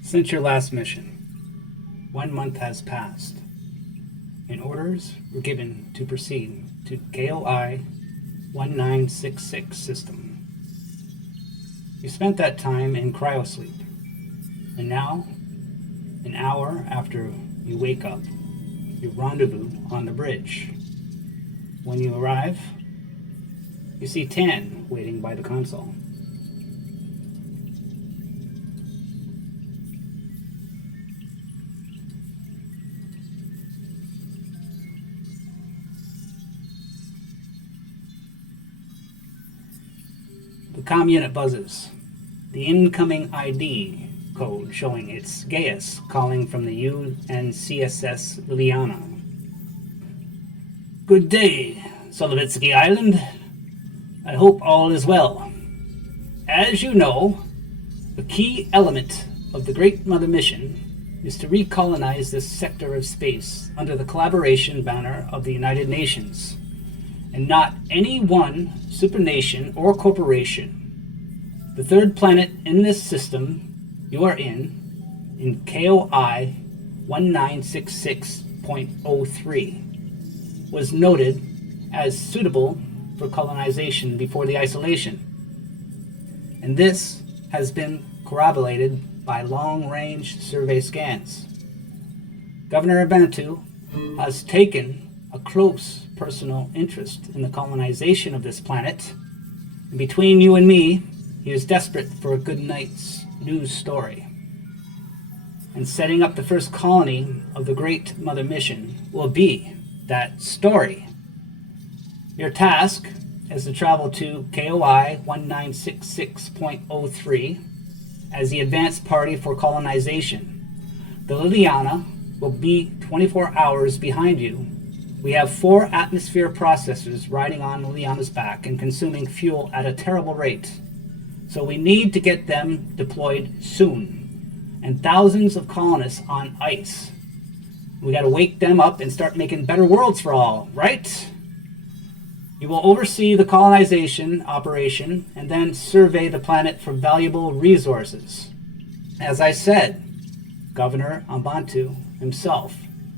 Since your last mission, 1 month has passed, and orders were given to proceed to KOI 1966 system. You spent that time in cryosleep, and now, an hour after you wake up, you rendezvous on the bridge. When you arrive, you see Tan waiting by the console. The comm unit buzzes. The incoming ID code showing it's Gaius calling from the UNCSS Liliana. Good day, Solovitsky Island. I hope all is well. As you know, a key element of the Great Mother mission is to recolonize this sector of space under the collaboration banner of the United Nations, and not any one supernation or corporation. The third planet in this system you are in KOI 1966.03, was noted as suitable for colonization before the isolation. And this has been corroborated by long-range survey scans. Governor Bantu has taken a close personal interest in the colonization of this planet, and between you and me, he is desperate for a good night's news story. And setting up the first colony of the Great Mother Mission will be that story. Your task is to travel to KOI 1966.03 as the advanced party for colonization. The Liliana will be 24 hours behind you. We have 4 atmosphere processors riding on Liliana's back and consuming fuel at a terrible rate. So we need to get them deployed soon. And thousands of colonists on ice. We gotta wake them up and start making better worlds for all, right? You will oversee the colonization operation and then survey the planet for valuable resources. As I said, Governor Ambantu himself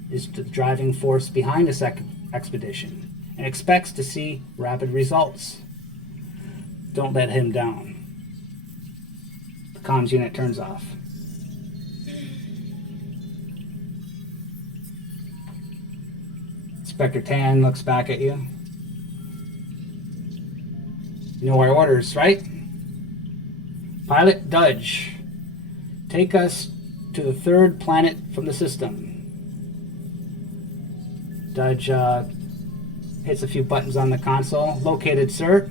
is the driving force behind this expedition and expects to see rapid results. Don't let him down. The comms unit turns off. Inspector Tan looks back at you. You know our orders, right? Pilot Dudge, take us to the third planet from the system. Dudge hits a few buttons on the console. Located, sir.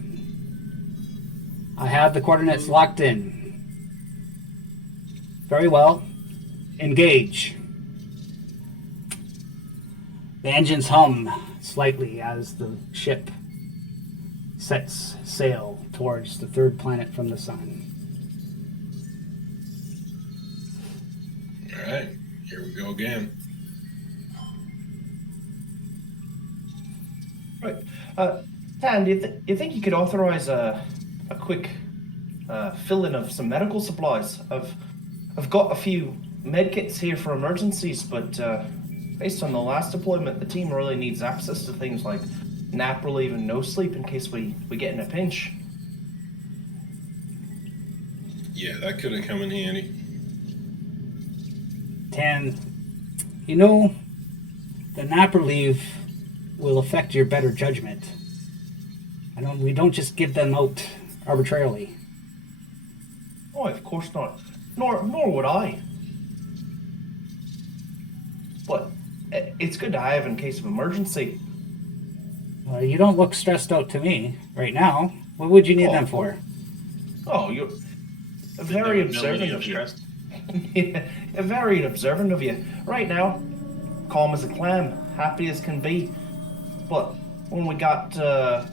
I have the coordinates locked in. Very well. Engage. The engines hum slightly as the ship sets sail towards the third planet from the sun. All right, here we go again. Right. Tan, do you think you could authorize a quick fill-in of some medical supplies? I've got a few medkits here for emergencies, but based on the last deployment, the team really needs access to things like nap relief and no sleep in case we get in a pinch. Yeah, that could have come in handy. Tan, you know, the nap relief will affect your better judgment. We don't just give them out arbitrarily. Oh, of course not. Nor would I. But it's good to have in case of emergency. Well, you don't look stressed out to me right now. What would you need Oh. them for? Oh, you're very observant of you. stress. Yeah, very observant of you. Right now, calm as a clam, happy as can be. But when we got a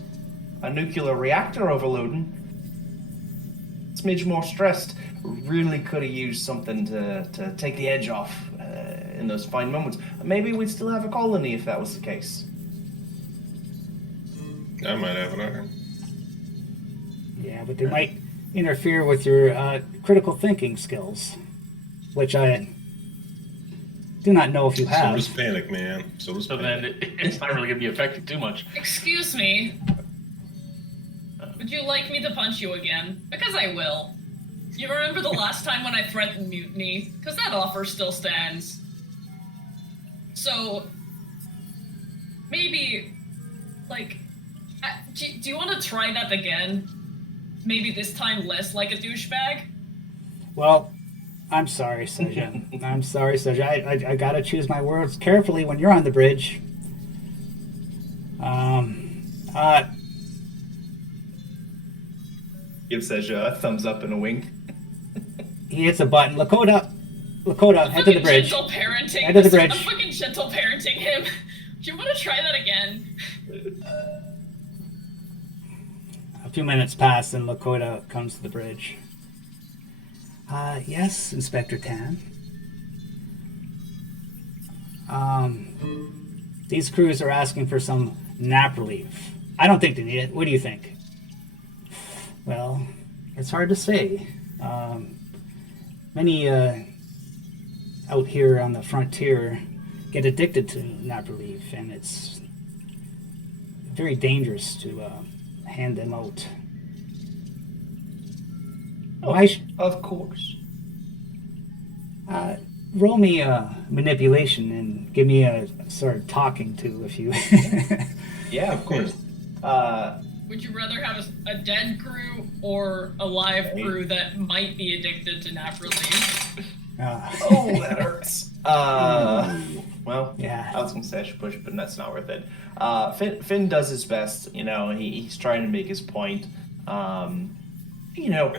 nuclear reactor overloading, smidge more stressed. Really could have used something to take the edge off in those fine moments. Maybe we'd still have a colony if that was the case. I might have another. Yeah, but they might interfere with your critical thinking skills, which I do not know if you So have. does panic, man. So does So panic. then it's not really going to be affected too much. Excuse me. Would you like me to punch you again? Because I will. You remember the last time when I threatened mutiny? Because that offer still stands. So, maybe, like, do you want to try that again? Maybe this time less like a douchebag? Well, I'm sorry, Seja. I'm sorry, Seja. I gotta choose my words carefully when you're on the bridge. Gives Seja a thumbs up and a wink. He hits a button. Lakota, head to the bridge. Gentle parenting. Head to the bridge. I'm fucking gentle parenting him. Do you want to try that again? A few minutes pass, and Lakota comes to the bridge. Yes, Inspector Tan. These crews are asking for some nap relief. I don't think they need it. What do you think? Well, it's hard to say. Many out here on the frontier get addicted to nap relief, and it's very dangerous to hand them out. Of course. Roll me manipulation and give me a sort of talking to if you. Yeah, of course. Would you rather have a dead crew or a live crew that might be addicted to nap relief? Oh, that hurts. Well, Yeah. I was gonna say I should push, but that's not worth it. Finn does his best. You know, he's trying to make his point. You know,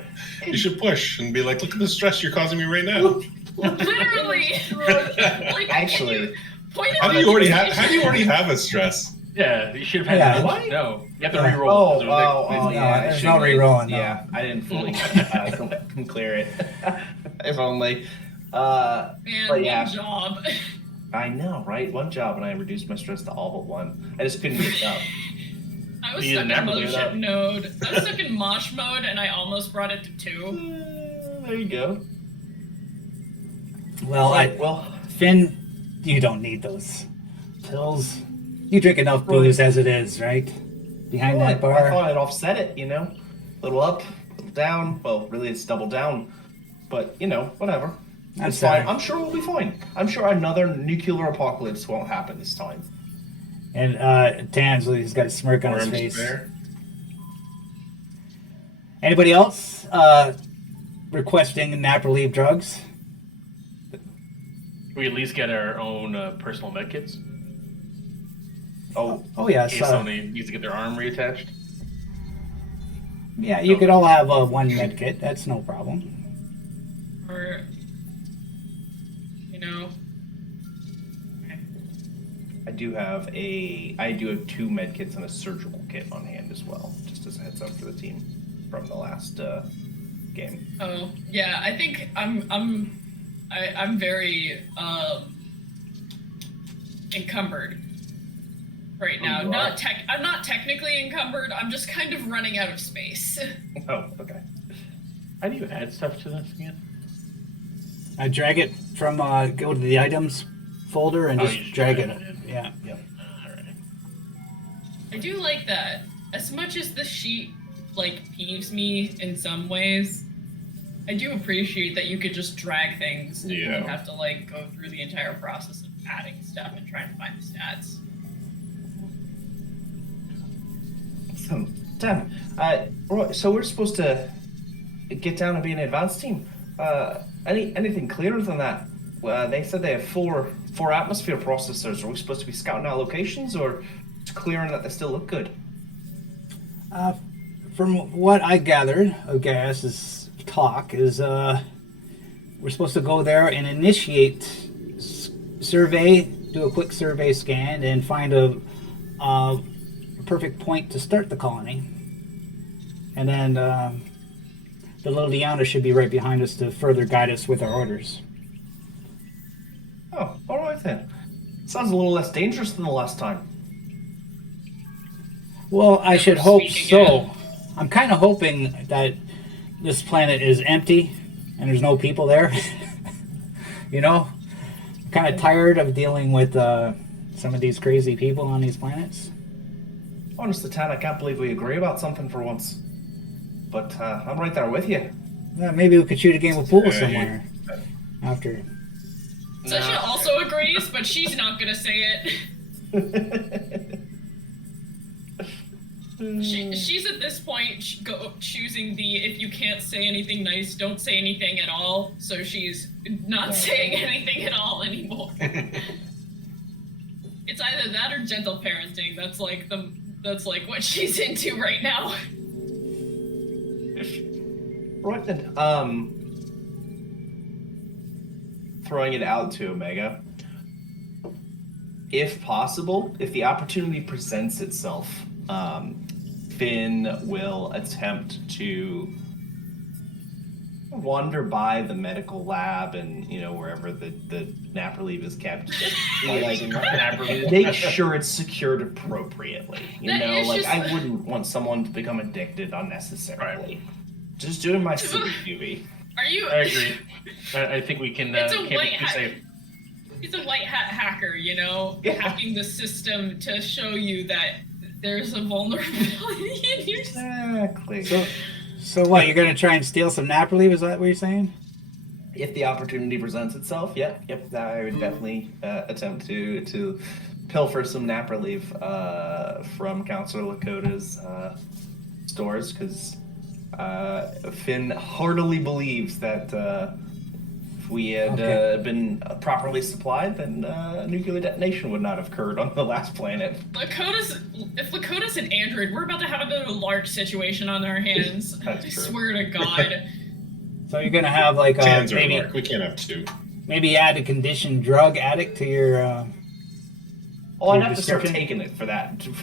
You should push and be like, look at the stress you're causing me right now. Literally. Like, actually, point How out do you the already situation. have a stress? Yeah, you should have had Yeah. that. What? No, you have to Yeah. reroll. Yeah. there's I no shouldn't- re-rolling, no. Yeah, I didn't fully can clear it. If only. Man, But yeah. one job. I know, right? One job, and I reduced my stress to all but one. I just couldn't get it up. I was You stuck in never do that. mothership node. I was stuck in mosh mode, and I almost brought it to 2. There you go. Well, Well, Finn, you don't need those pills. You drink enough booze as it is, right? Behind that I bar. thought I'd offset it, you know? Little up, little down. Well, really, it's double down. But, you know, whatever. I'm It's sorry. fine. I'm sure we'll be fine. I'm sure another nuclear apocalypse won't happen this time. And Tans, he's got a smirk on his Arms face. bare. Anybody else requesting nap relief drugs? We at least get our own personal medkits. Oh, Oh In yes. case somebody needs to get their arm reattached. Yeah, you could all have one med kit. That's no problem. Or, you know. I do have 2 med kits and a surgical kit on hand as well, just as a heads up for the team from the last game. Oh, yeah, I think I'm very encumbered right now. you are? I'm not technically encumbered. I'm just kind of running out of space. Oh, okay. How do you add stuff to this again? I drag it from go to the items folder and Oh, just you just drag drag it. it in. Yeah. Alright. I do like that. As much as the sheet like peeves me in some ways, I do appreciate that you could just drag things and you Yeah. don't have to like go through the entire process of adding stuff and trying to find the stats. Damn. Right, so we're supposed to get down and be an advanced team. Anything clearer than that? They said they have four atmosphere processors. Are we supposed to be scouting our locations, or just clearing that they still look good? From what I gathered of Gaius's talk is we're supposed to go there and initiate survey, do a quick survey scan, and find a perfect point to start the colony. And then the Liliana should be right behind us to further guide us with our orders. Oh, all right then. Sounds a little less dangerous than the last time. Well, I should Never hope speak so. again. I'm kind of hoping that this planet is empty and there's no people there. You know? I'm kind of tired of dealing with some of these crazy people on these planets. Honestly, Tan, I can't believe we agree about something for once. But I'm right there with you. Yeah, maybe we could shoot a game of pool Yeah, somewhere after. Sasha also agrees, but she's not gonna say it. She's at this point choosing the if you can't say anything nice, don't say anything at all. So she's not saying anything at all anymore. It's either that or gentle parenting. That's like what she's into right now. Right then. Throwing it out to Omega. If possible, if the opportunity presents itself, Finn will attempt to wander by the medical lab and, wherever the nap relief is kept. Make sure it's secured appropriately. I wouldn't want someone to become addicted unnecessarily. Right. Just doing my super duty. Are you? I agree. I think we can It's a keep white it hat. safe. He's a white hat hacker, Yeah. hacking the system to show you that there's a vulnerability in your system. Exactly. So what? You're gonna try and steal some nap relief? Is that what you're saying? If the opportunity presents itself, yep, I would definitely attempt to pilfer some nap relief from Counselor Lakota's stores, because Finn heartily believes that if we had been properly supplied, then nuclear detonation would not have occurred on the last planet. If Lakota's an android, we're about to have a large situation on our hands. That's I true. swear to God. So you're gonna have like Tans are maybe Mark. We can't have two. maybe add a conditioned drug addict to your. Oh, I'd Your have to start description? taking it for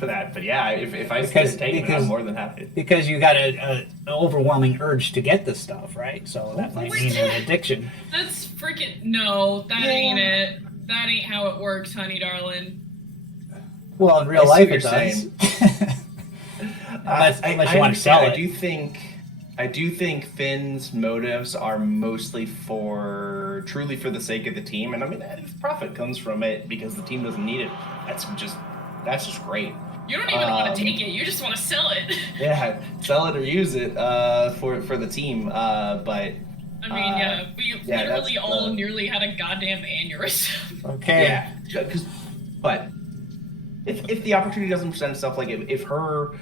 that. But yeah, if I Because- start taking it, because- I'm more than happy. Because you got an overwhelming urge to get this stuff, right? So that might mean an addiction. That's freaking no. That ain't it. That ain't how it works, honey, darling. Well, in real I see life, what it you're does. saying. unless I you want to understand. sell it. I do think Finn's motives are mostly truly for the sake of the team, and I mean, if profit comes from it because the team doesn't need it, that's just great. You don't even want to take it. You just want to sell it. Yeah, sell it or use it for the team. But I mean, yeah, we literally that's, all nearly had a goddamn aneurysm. Okay. yeah, but if the opportunity doesn't present itself, like if her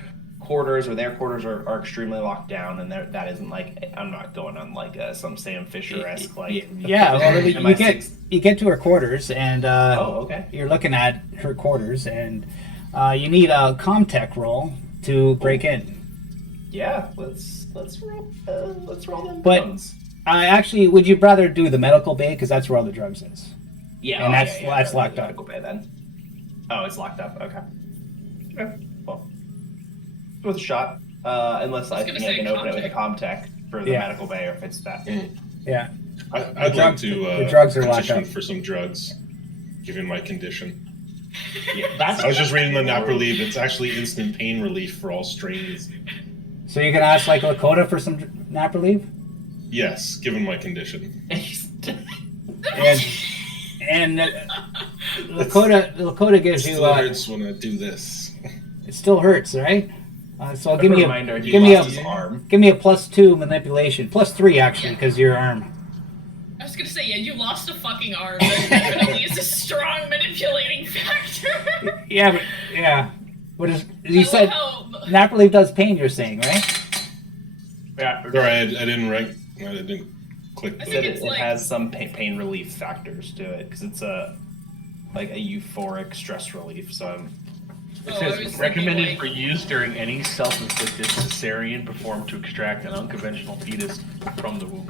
quarters or their quarters are extremely locked down, and that isn't like, I'm not going on like some Sam Fisher-esque like. Yeah, well, MI6. you get to her quarters, and Okay. you're looking at her quarters, and you need a Comtech roll to break in. Yeah, let's roll them But- guns. Actually, would you rather do the medical bay, because that's where all the drugs is? Yeah, and oh, that's yeah, locked up. Medical bay then. Oh, it's locked up. Okay. Well, with a shot. Unless I gonna think I say can open it with a Comtech. Comtech for the Yeah. medical bay, or if it's that. Yeah. I'd like drugs- to the drugs are locked petition up. for some drugs, given my condition. Yeah, that's I was just reading the nap relief. It's actually instant pain relief for all strains. So you're gonna ask like Lakota for some nap relief? Yes, given my condition. And Lakota It gives you still hurts when I do this. it still hurts, right? So Quick give me reminder, he give me lost his a arm. give me a +2 manipulation, +3 actually, because your arm. I was gonna say, yeah, you lost a fucking arm. That definitely is a strong manipulating factor. Yeah, What is you I said? love how Napper leaf does pain. You're saying, right? Yeah. Sorry, I didn't click. I It think said it's it like- has some pain relief factors to it because it's a euphoric stress relief. So I'm It I was says thinking, recommended like- for use during any self-inflicted cesarean performed to extract an unconventional fetus from the womb.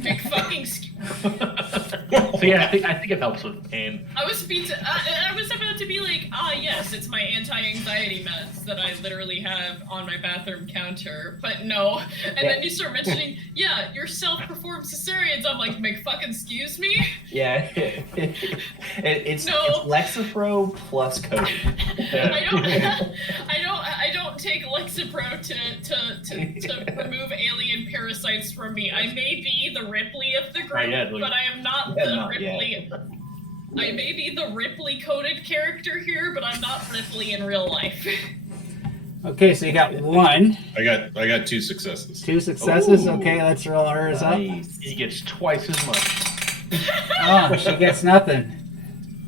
big fucking. So yeah, I think it helps with pain. I was about to be like, yes, it's my anti-anxiety meds that I literally have on my bathroom counter, but no. And then you start mentioning, yeah, your self-performed cesareans. I'm like, excuse me? yeah. It's Lexapro plus codeine. I don't take Lexapro to remove alien parasites from me. I may be the Ripley of the group, yet, Luke. but I am not Yeah, the not Ripley. I may be the Ripley coded character here, but I'm not Ripley in real life. Okay, so you got one, I got 2 successes. 2 successes. Ooh. Okay, let's roll hers up. Nice. He gets twice as much. Oh, she gets nothing.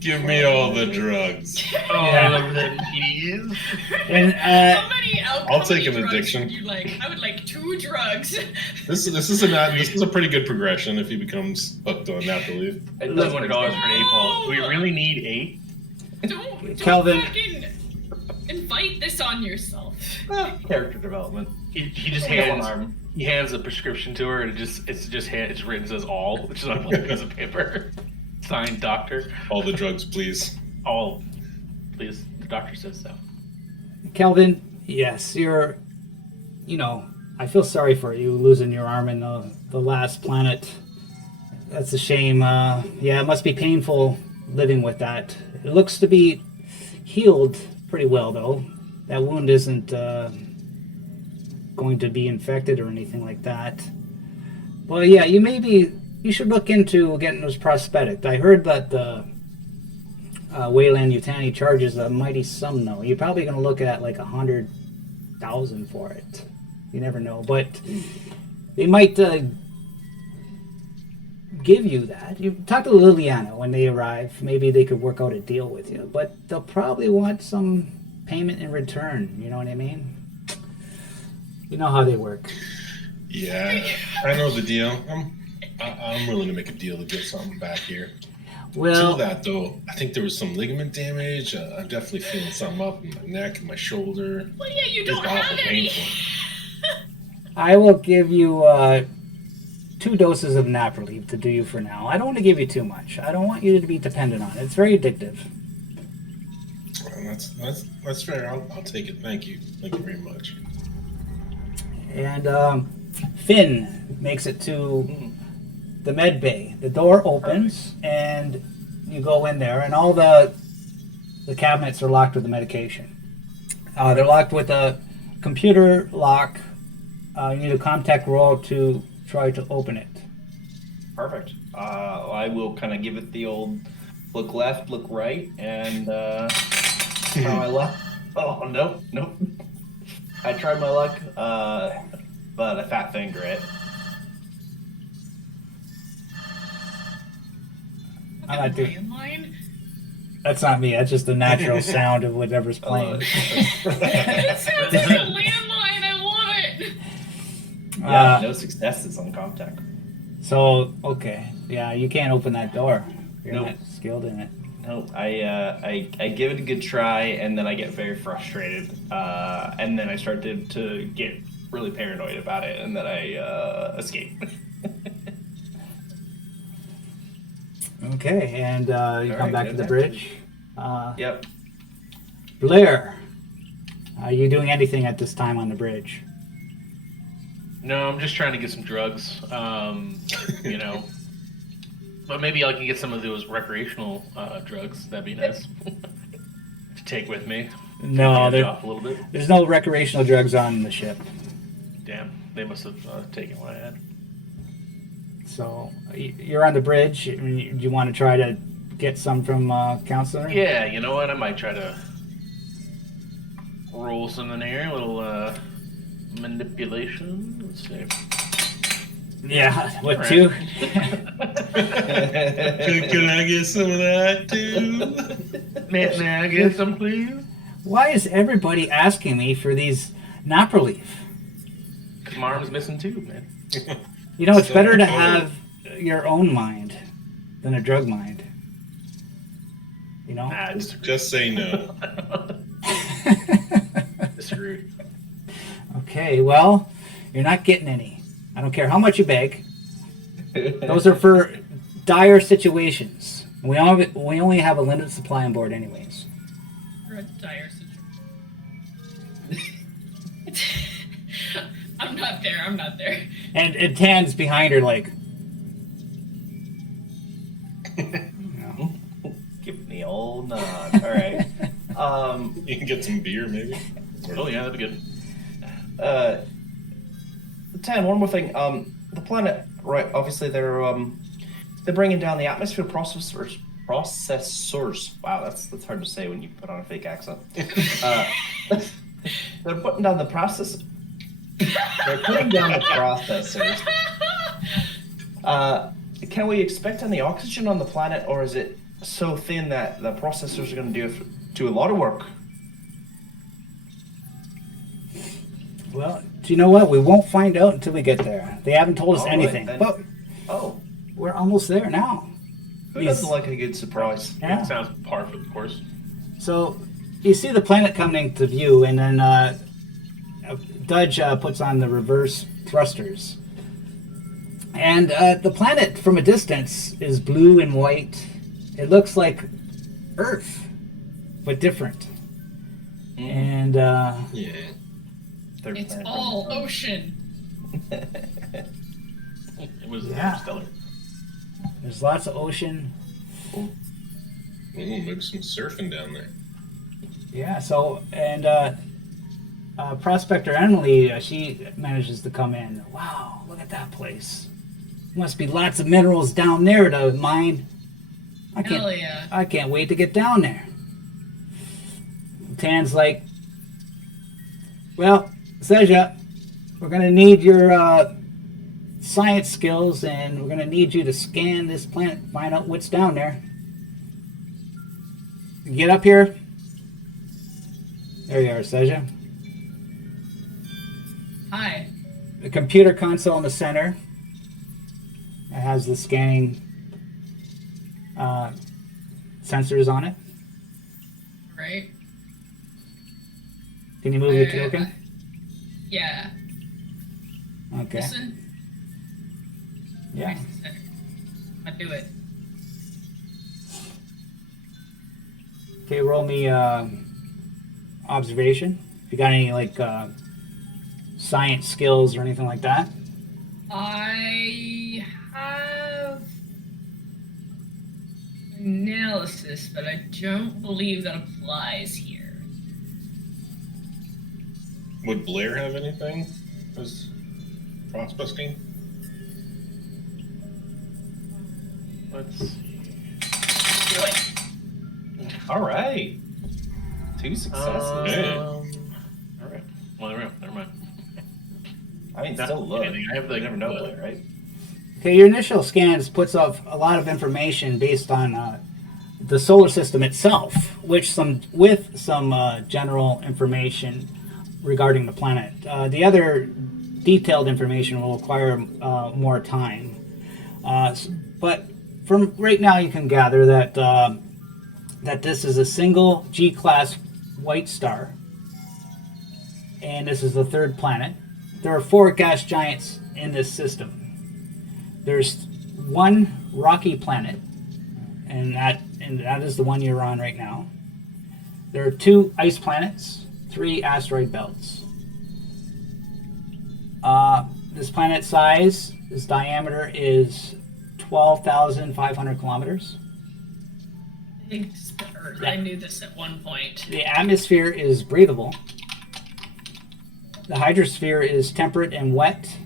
Give me all the drugs. Oh, then please. And How many I'll take an drugs addiction. would you like? I would like 2 drugs. This is a pretty good progression if he becomes hooked on that belief. It does $200 for an 8 ball. Do we really need 8? Don't Calvin. fucking invite this on yourself. character development. He just Only got one hands arm. he hands a prescription to her, and it's written says all, which is on a blank piece of paper. Signed, doctor. All the drugs, please. All, please. The doctor says so. Kelvin, yes, I feel sorry for you losing your arm in the last planet. That's a shame. Yeah, it must be painful living with that. It looks to be healed pretty well, though. That wound isn't going to be infected or anything like that. Well, yeah, you should look into getting those prosthetic. I heard that the Wayland Yutani charges a mighty sum, though. You're probably going to look at like 100,000 for it. You never know, but they might give you that. You talk to Liliana when they arrive. Maybe they could work out a deal with you, but they'll probably want some payment in return. You know what I mean? You know how they work. Yeah, I know the deal. I'm willing to make a deal to get something back here. Well, Till that though, I think there was some ligament damage. I'm definitely feeling something up in my neck and my shoulder. Well, yeah, you It's don't awful have any. painful. I will give you 2 doses of nap relief to do you for now. I don't want to give you too much. I don't want you to be dependent on it. It's very addictive. Well, that's fair. I'll take it. Thank you. Thank you very much. And Finn makes it to the med bay. The door opens, and you go in there, and all the cabinets are locked with the medication. They're locked with a computer lock. You need a contact roll to try to open it. Perfect. I will kind of give it the old look left, look right, and try my luck. Oh, nope. I tried my luck, but I fat finger it. I'm not doing. Landline? That's not me. That's just the natural sound of whatever's playing. It sounds like a landline. I want it. Yeah, no successes on contact. So okay, yeah, you can't open that door. You're Nope. not skilled in it. No, I give it a good try, and then I get very frustrated, and then I start to get really paranoid about it, and then I escape. Okay, and you come right, back to the good. bridge. Yep. Blair, are you doing anything at this time on the bridge? No, I'm just trying to get some drugs. But maybe I can get some of those recreational drugs. That'd be nice to take with me. No, Edge there, off a little bit. there's no recreational drugs on the ship. Damn, they must have taken what I had. So you're on the bridge. Do you want to try to get some from counselor? Yeah, you know what? I might try to roll something here. A little manipulation. Let's see. Yeah. What Right. two? Can I get some of that too? May I get some, please? Why is everybody asking me for these nap relief? Because my arm's missing too, man. You know, it's So better to cold. have your own mind than a drug mind. You know? Nah, disagree. Just say no. Disagree. Okay, well, you're not getting any. I don't care how much you beg. Those are for dire situations. We only have a limited supply on board anyways. For a dire situation. I'm not there. And Tan's behind her like... No. Give me all nod. All right. You can get some beer, maybe. Oh yeah, that'd be good. Tan, one more thing. The planet, right? Obviously, they're bringing down the atmosphere processors. Wow, that's hard to say when you put on a fake accent. They're putting down the process. They're putting down the processors. Can we expect any oxygen on the planet, or is it so thin that the processors are going to do a lot of work? Well, do you know what? We won't find out until we get there. They haven't told us All right, anything. then. But Oh, we're almost there now. who doesn't like a good surprise? Yeah. Sounds par for the course. So you see the planet coming into view, and then Dudge puts on the reverse thrusters. And the planet from a distance is blue and white. It looks like Earth, but different. And Yeah. Third It's planet all from- ocean. It was Yeah. stellar. there's lots of ocean. Ooh, maybe some surfing down there. Yeah, so, and Prospector Emily, she manages to come in. Wow, look at that place. Must be lots of minerals down there to mine. Hell yeah. I can't wait to get down there. Tan's like, well, Seja, we're going to need your science skills, and we're going to need you to scan this planet, find out what's down there. Get up here. There you are, Seja. Hi. The computer console in the center. It has the scanning sensors on it. Right? Can you move the token? Yeah. Okay. Listen. Yeah. I do it. Okay, roll me observation. If you got any like science skills or anything like that. I have analysis, but I don't believe that applies here. Would Blair have anything as prospecting? Let's see. Do it. All right. 2 successes. Yeah. All right. Well, never mind. I mean, Not still look. kidding. I have the You never know, Blair, right? Okay, your initial scans puts off a lot of information based on the solar system itself, with some general information regarding the planet. The other detailed information will require more time. But from right now, you can gather that that this is a single G-class white star, and this is the third planet. There are 4 gas giants in this system. There's 1 rocky planet, and that is the one you're on right now. There are 2 ice planets, 3 asteroid belts. This planet size, its diameter is 12,500 kilometers. It's the Earth. Yeah. I knew this at one point. The atmosphere is breathable. The hydrosphere is temperate and wet.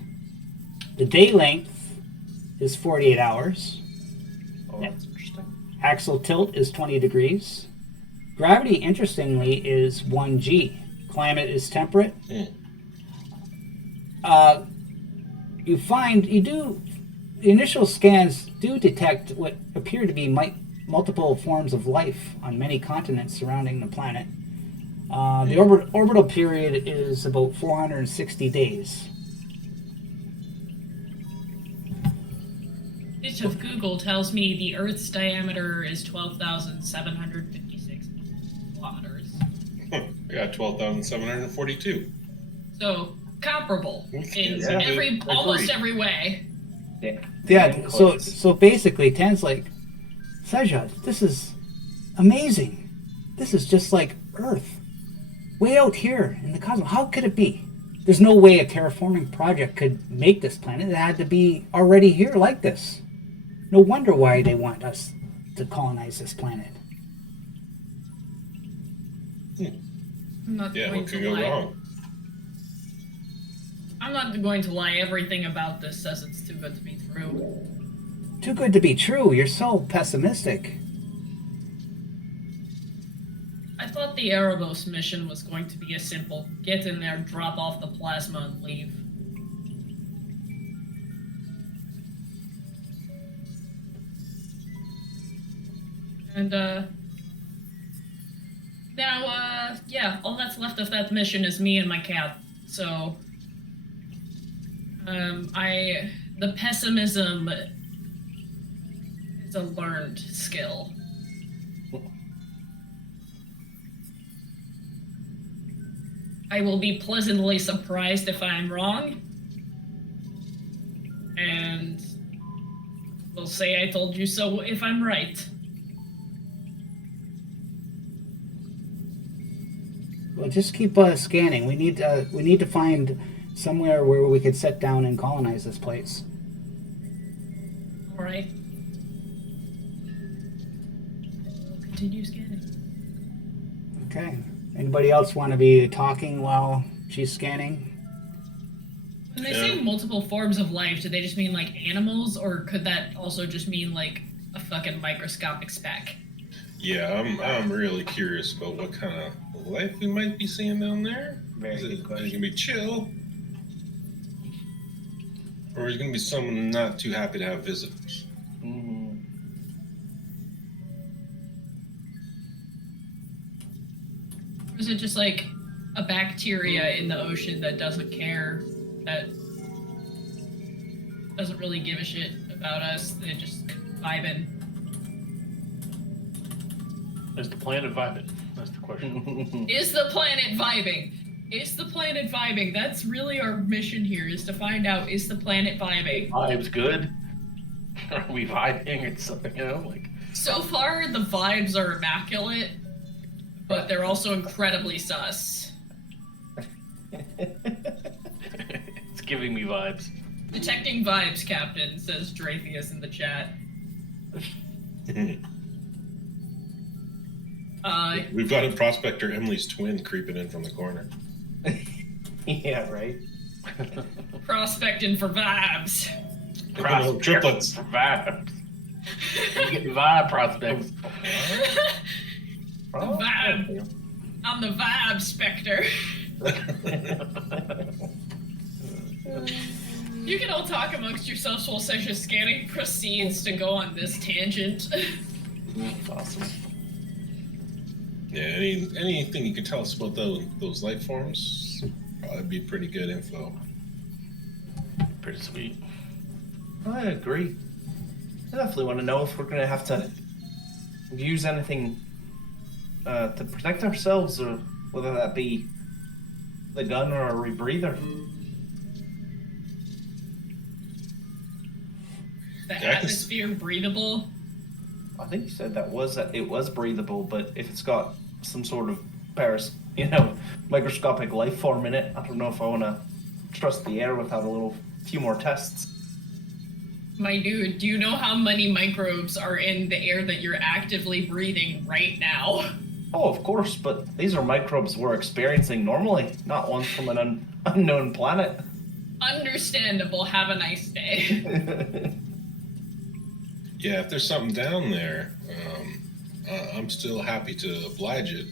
The day length is 48 hours. Oh, that's interesting. Axial tilt is 20 degrees. Gravity, interestingly, is 1g. Climate is temperate. The initial scans do detect what appear to be multiple forms of life on many continents surrounding the planet. The orbital period is about 460 days. Bit of Google tells me the Earth's diameter is 12,756 kilometers. Yeah, 12,742. So comparable in Yeah. almost every way. Yeah, so basically, Tan's like, Sajad, this is amazing. This is just like Earth. Way out here in the cosmos. How could it be? There's no way a terraforming project could make this planet. It had to be already here like this. No wonder why they want us to colonize this planet. I'm not Yeah, going what could to go lie. wrong? I'm not going to lie. Everything about this says it's too good to be true. Too good to be true. You're so pessimistic. I thought the Erebos mission was going to be a simple get in there, drop off the plasma, and leave. And, now, yeah, all that's left of that mission is me and my cat. So, the pessimism is a learned skill. I will be pleasantly surprised if I'm wrong. And will say I told you so if I'm right. Well, just keep scanning. We need to find somewhere where we could sit down and colonize this place. Alright. We'll continue scanning. Okay. Anybody else want to be talking while she's scanning? When they say multiple forms of life, do they just mean like animals, or could that also just mean like a fucking microscopic speck? Yeah, I'm really curious about what kind of life we might be seeing down there. Very Is good it question. gonna be chill? Or is it gonna be someone not too happy to have visitors? Mm. Or is it just like a bacteria in the ocean that doesn't care, that doesn't really give a shit about us? They're just vibing. Is the planet vibing? That's the question. Is the planet vibing? Is the planet vibing? That's really our mission here, is to find out, is the planet vibing? Vibes good? Are we vibing? It's something, you know, like. So far, the vibes are immaculate, but they're also incredibly sus. It's giving me vibes. Detecting vibes, Captain, says Dratheus in the chat. We've got a prospector, Emily's twin, creeping in from the corner. Yeah, right. Prospecting for vibes. No, triplets. For vibes. You get vibe prospects. Oh, Vibe. I'm the vibe specter. You can all talk amongst yourselves while Session Scanning proceeds to go on this tangent. awesome. Yeah, anything you can tell us about those life forms, probably be pretty good info. Pretty sweet. I agree. I definitely want to know if we're going to have to use anything to protect ourselves, or whether that be the gun or a rebreather. The Yeah, I can atmosphere breathable. I think you said it was breathable, but if it's got some sort of microscopic life form in it, I don't know if I want to trust the air without few more tests. My dude, do you know how many microbes are in the air that you're actively breathing right now? Oh, of course, but these are microbes we're experiencing normally, not ones from an unknown planet. Understandable. Have a nice day. Yeah, if there's something down there, I'm still happy to oblige it.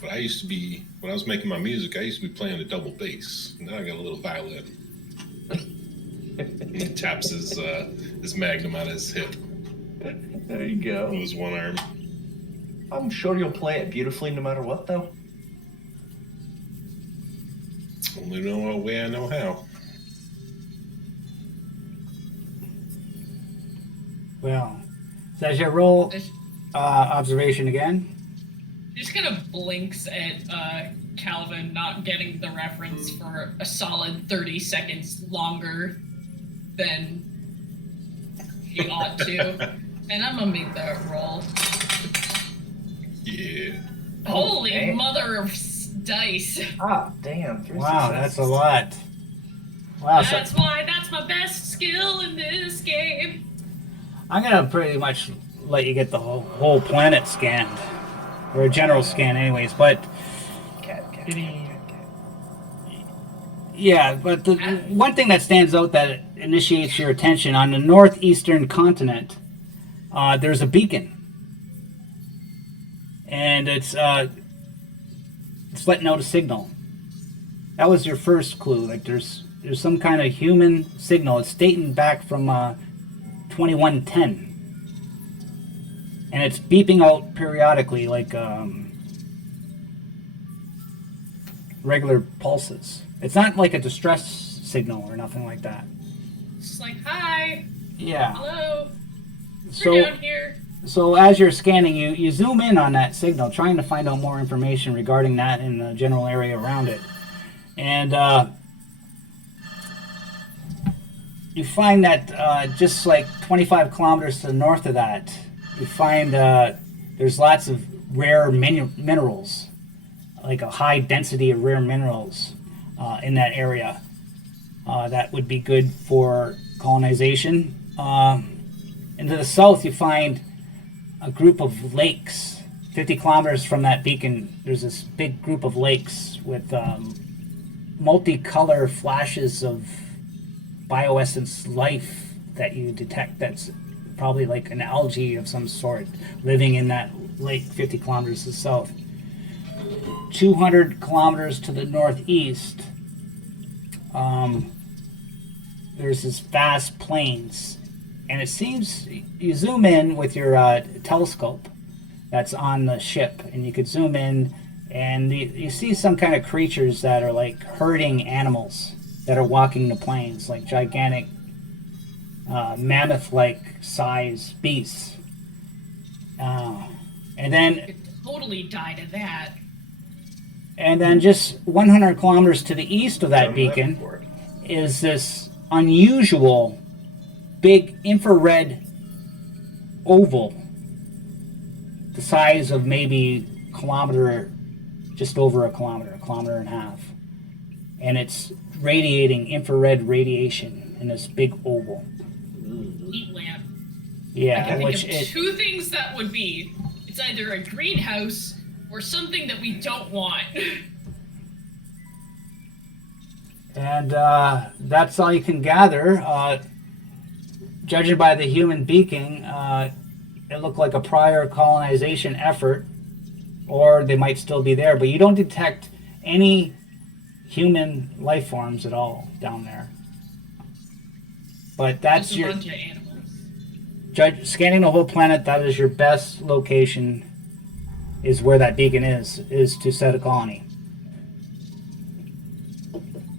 But when I was making my music, I used to be playing a double bass. Now I got a little violin. He taps his magnum out of his hip There you go. with his one arm. I'm sure you'll play it beautifully no matter what, though. Only know what way I know how. Well, so as you roll observation again. She just kind of blinks at Calvin not getting the reference for a solid 30 seconds longer than he ought to. And I'm gonna make that roll. Yeah. Holy Okay. mother of dice. Ah, damn. 3 Wow, successes. that's a lot. Wow, so That's why that's my best skill in this game. I'm gonna pretty much let you get the whole planet scanned, or a general scan, anyways. But Cat. yeah, but the one thing that stands out that initiates your attention on the northeastern continent, there's a beacon, and it's letting out a signal. That was your first clue. Like there's some kind of human signal. It's dating back from 2110. And it's beeping out periodically like regular pulses. It's not like a distress signal or nothing like that. It's like, hi, Yeah. hello, we're So down here. so as you're scanning, you zoom in on that signal, trying to find out more information regarding that in the general area around it. And you find that just like 25 kilometers to the north of that, you find there's lots of rare minerals, like a high density of rare minerals in that area that would be good for colonization. And to the south, you find a group of lakes. 50 kilometers from that beacon, there's this big group of lakes with multicolor flashes of bioessence life that you detect. That's probably like an algae of some sort living in that lake 50 kilometers to the south. 200 kilometers to the northeast, there's this vast plains, and it seems you zoom in with your telescope that's on the ship, and you could zoom in and you see some kind of creatures that are like herding animals that are walking the plains, like gigantic mammoth-like size beasts. And then Could totally die to that. just 100 kilometers to the east of that beacon is this unusual big infrared oval the size of maybe just over a kilometer and a half. And it's radiating infrared radiation in this big oval. Heat lamp. Yeah, I which think of it, two things that would be. It's either a greenhouse or something that we don't want. and that's all you can gather. Judging by the human beacon, it looked like a prior colonization effort, or they might still be there, but you don't detect any human life forms at all down there. But that's Just a your bunch of animals. scanning the whole planet. That is your best location. Is where that beacon is to set a colony.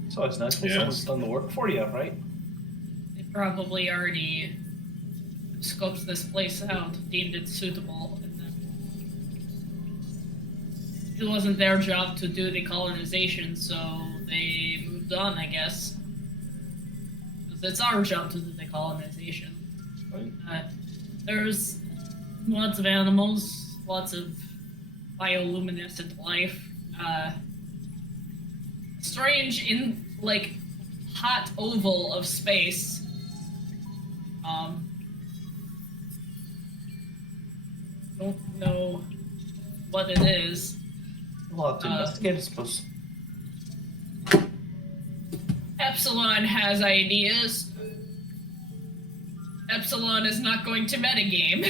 So it's nice when Yeah. someone's done the work for you, right? They probably already scoped this place out, deemed it suitable, and then it wasn't their job to do the colonization, so they moved on, I guess. 'Cause it's our job to do the colonization. Right. There's lots of animals, lots of bioluminescent life. Strange in like hot oval of space. Don't know what it is. We'll have to investigate, I suppose. Epsilon has ideas. Epsilon is not going to metagame.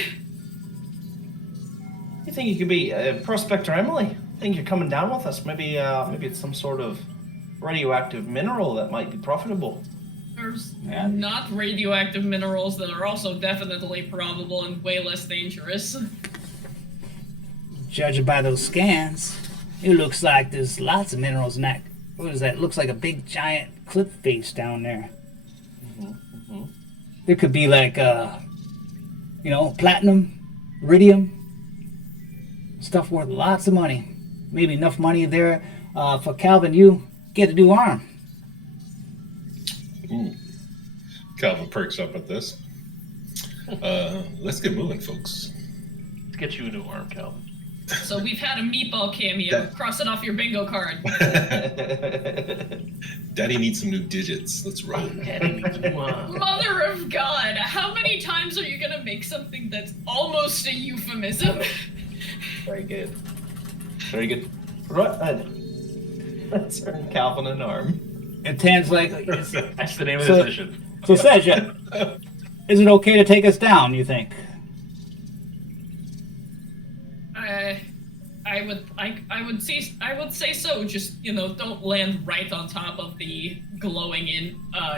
You think you could be Prospector Emily? Think you're coming down with us? Maybe it's some sort of radioactive mineral that might be profitable. There's Yeah. not radioactive minerals that are also definitely probable and way less dangerous. Judging by those scans, it looks like there's lots of minerals in that. What is that? It looks like a big giant cliff face down there. There could be like, platinum, iridium, stuff worth lots of money. Maybe enough money there for Calvin, you get a new arm. Ooh. Calvin perks up at this. Let's get moving, folks. Let's get you a new arm, Calvin. So we've had a meatball cameo. Cross it off your bingo card. Daddy needs some new digits. Let's roll. Daddy needs a new arm. Mother of God, how many times are you gonna make something that's almost a euphemism? Very good. Very good. Right then. Let's earn Calvin an arm. And Tan's like, That's the name of this mission. so Seja, is it okay to take us down, you think? I would say so. Just don't land right on top of the glowing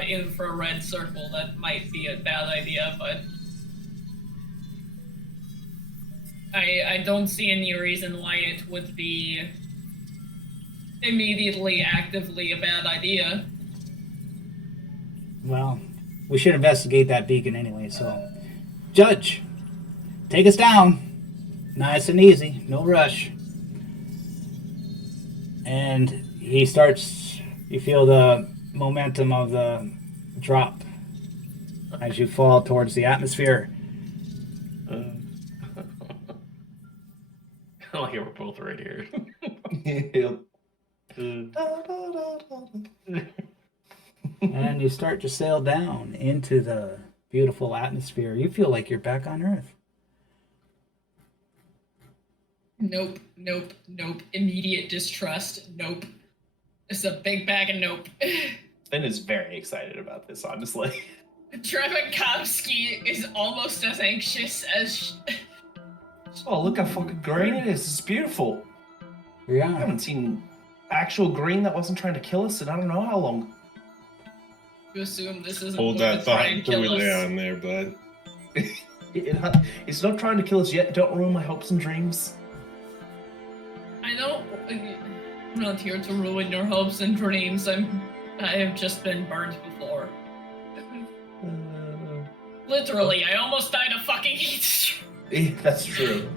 infrared circle. That might be a bad idea, but I don't see any reason why it would be immediately actively a bad idea. Well, we should investigate that beacon anyway, so... Judge, take us down. Nice and easy, no rush. And he starts... You feel the momentum of the drop as you fall towards the atmosphere. Oh, yeah, we're both right here. And you start to sail down into the beautiful atmosphere. You feel like you're back on Earth. Nope. Immediate distrust. Nope. It's a big bag of nope. Finn is very excited about this, honestly. Trevikovsky is almost as anxious as... Oh, look how fucking green it is. It's beautiful. I Yeah. haven't seen actual green that wasn't trying to kill us in I don't know how long. You assume this isn't Hold going that to try thought and until we kill lay us. on there, bud. It's not trying to kill us yet. Don't ruin my hopes and dreams. I'm not here to ruin your hopes and dreams. I have just been burned before. Literally, I almost died of fucking heat stroke. That's true.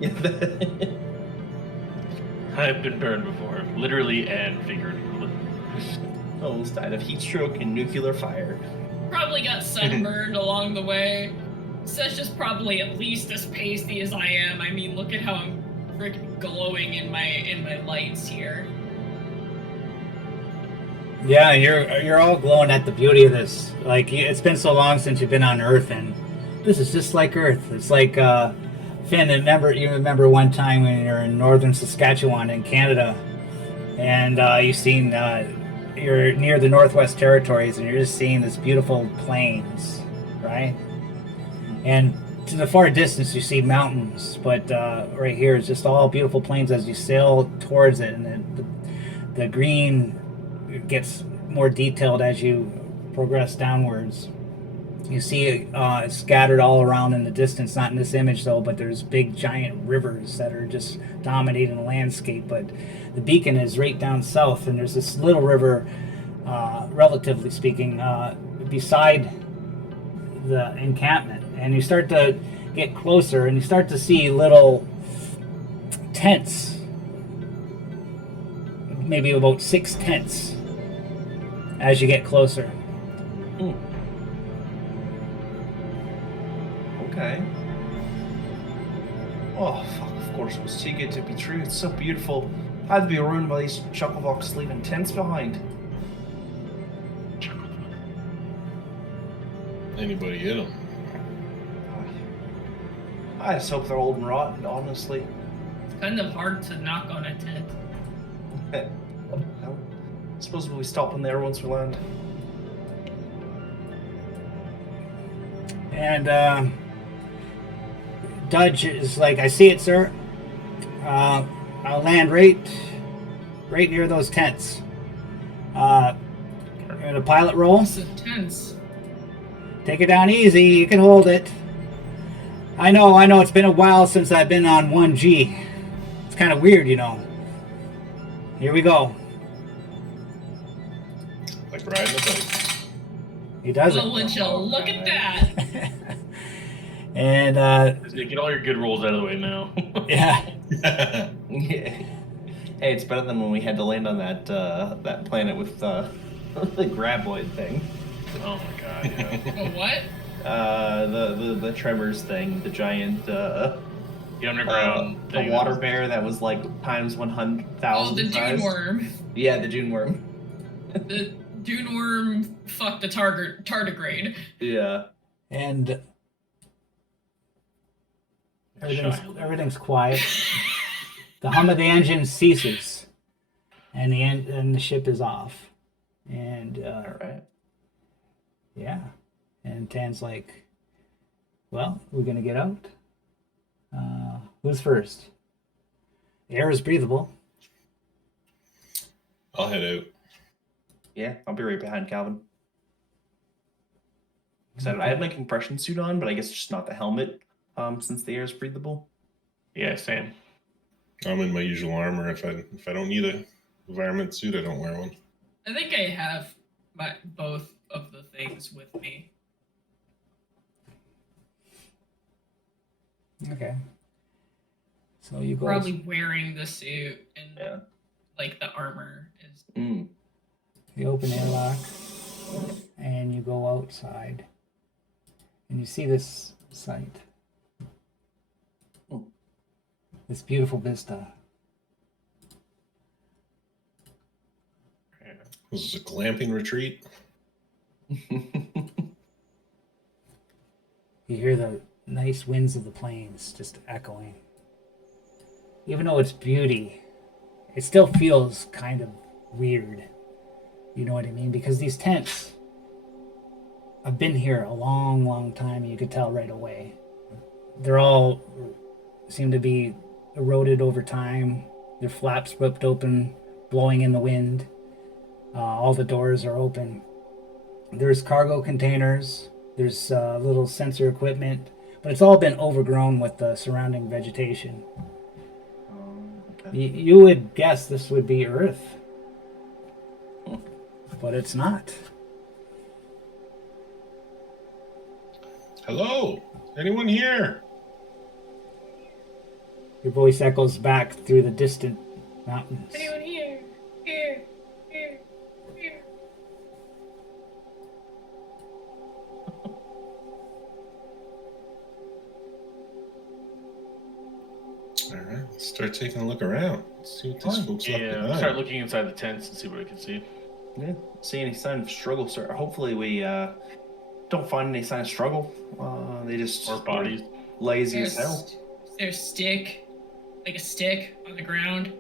I've been burned before, literally and figuratively. Almost died of heat stroke and nuclear fire. Probably got sunburned along the way. Sesha's probably at least as pasty as I am. I mean, look at how I'm freaking glowing in my lights here. Yeah, you're all glowing at the beauty of this. Like, it's been so long since you've been on Earth, and this is just like Earth. It's like, Finn, you remember one time when you were in northern Saskatchewan in Canada, and you're near the Northwest Territories, and you're just seeing this beautiful plains, right? And to the far distance, you see mountains, but right here is just all beautiful plains as you sail towards it, and then the green gets more detailed as you progress downwards. You see it scattered all around in the distance, not in this image though, but there's big giant rivers that are just dominating the landscape. But the beacon is right down south, and there's this little river, relatively speaking, beside the encampment. And you start to get closer, and you start to see little tents, maybe about 6 tents, as you get closer. Okay. Oh, fuck, of course it was too good to be true. It's so beautiful. Had to be ruined by these chucklevox leaving tents behind. Anybody in them? I just hope they're old and rotten, honestly. It's kind of hard to knock on a tent. Well, I suppose we'll be stopping there once we land. And Dudge is like, I see it, sir. I'll land right near those tents. In a pilot roll. It's intense. Take it down easy. You can hold it. I know. It's been a while since I've been on 1G. It's kind of weird, you know. Here we go. Like riding a bike. He does Well, it. would you look at that? And Get all your good rolls out of the way now. yeah, Yeah. Hey, it's better than when we had to land on that planet with the graboid thing. Oh my god, yeah. Oh, what? The Tremors thing, the giant The underground the thing. water bear that was like times 100,000 Oh, the dune size. worm. Yeah, the Dune worm. The dune worm fucked the tardigrade. Yeah. and everything's Shia. everything's quiet. The hum of the engine ceases, and the ship is off. And All right. yeah, and Tan's like, "Well, we're gonna get out. Who's first? The air is breathable." I'll head out. Yeah, I'll be right behind Calvin. So I have my compression suit on, but I guess just not the helmet, since the air is breathable. Yeah, same. I'm in my usual armor. If I don't need a environment suit, I don't wear one. I think I have both of the things with me. Okay. So you go. Probably wearing the suit and Yeah. like the armor is. Mm. You open airlock, and you go outside, and you see this sight. Hmm. This beautiful vista. This is a glamping retreat. You hear the nice winds of the plains just echoing. Even though it's beauty, it still feels kind of weird. You know what I mean? Because these tents have been here a long, long time, and you could tell right away. They're all seem to be eroded over time. Their flaps ripped open, blowing in the wind. All the doors are open. There's cargo containers. There's little sensor equipment, but it's all been overgrown with the surrounding vegetation. Okay. You would guess this would be Earth, but it's not. Hello? Anyone here? Your voice echoes back through the distant mountains. Anyone here? Here. Here. Here. All right, let's start taking a look around. Let's see what these Fine. folks left Yeah, behind. start looking inside the tents and see what we can see. Yeah. See any sign of struggle, sir? Hopefully we don't find any sign of struggle. They just Or bodies. lazy as hell. Is there a stick? Like a stick on the ground?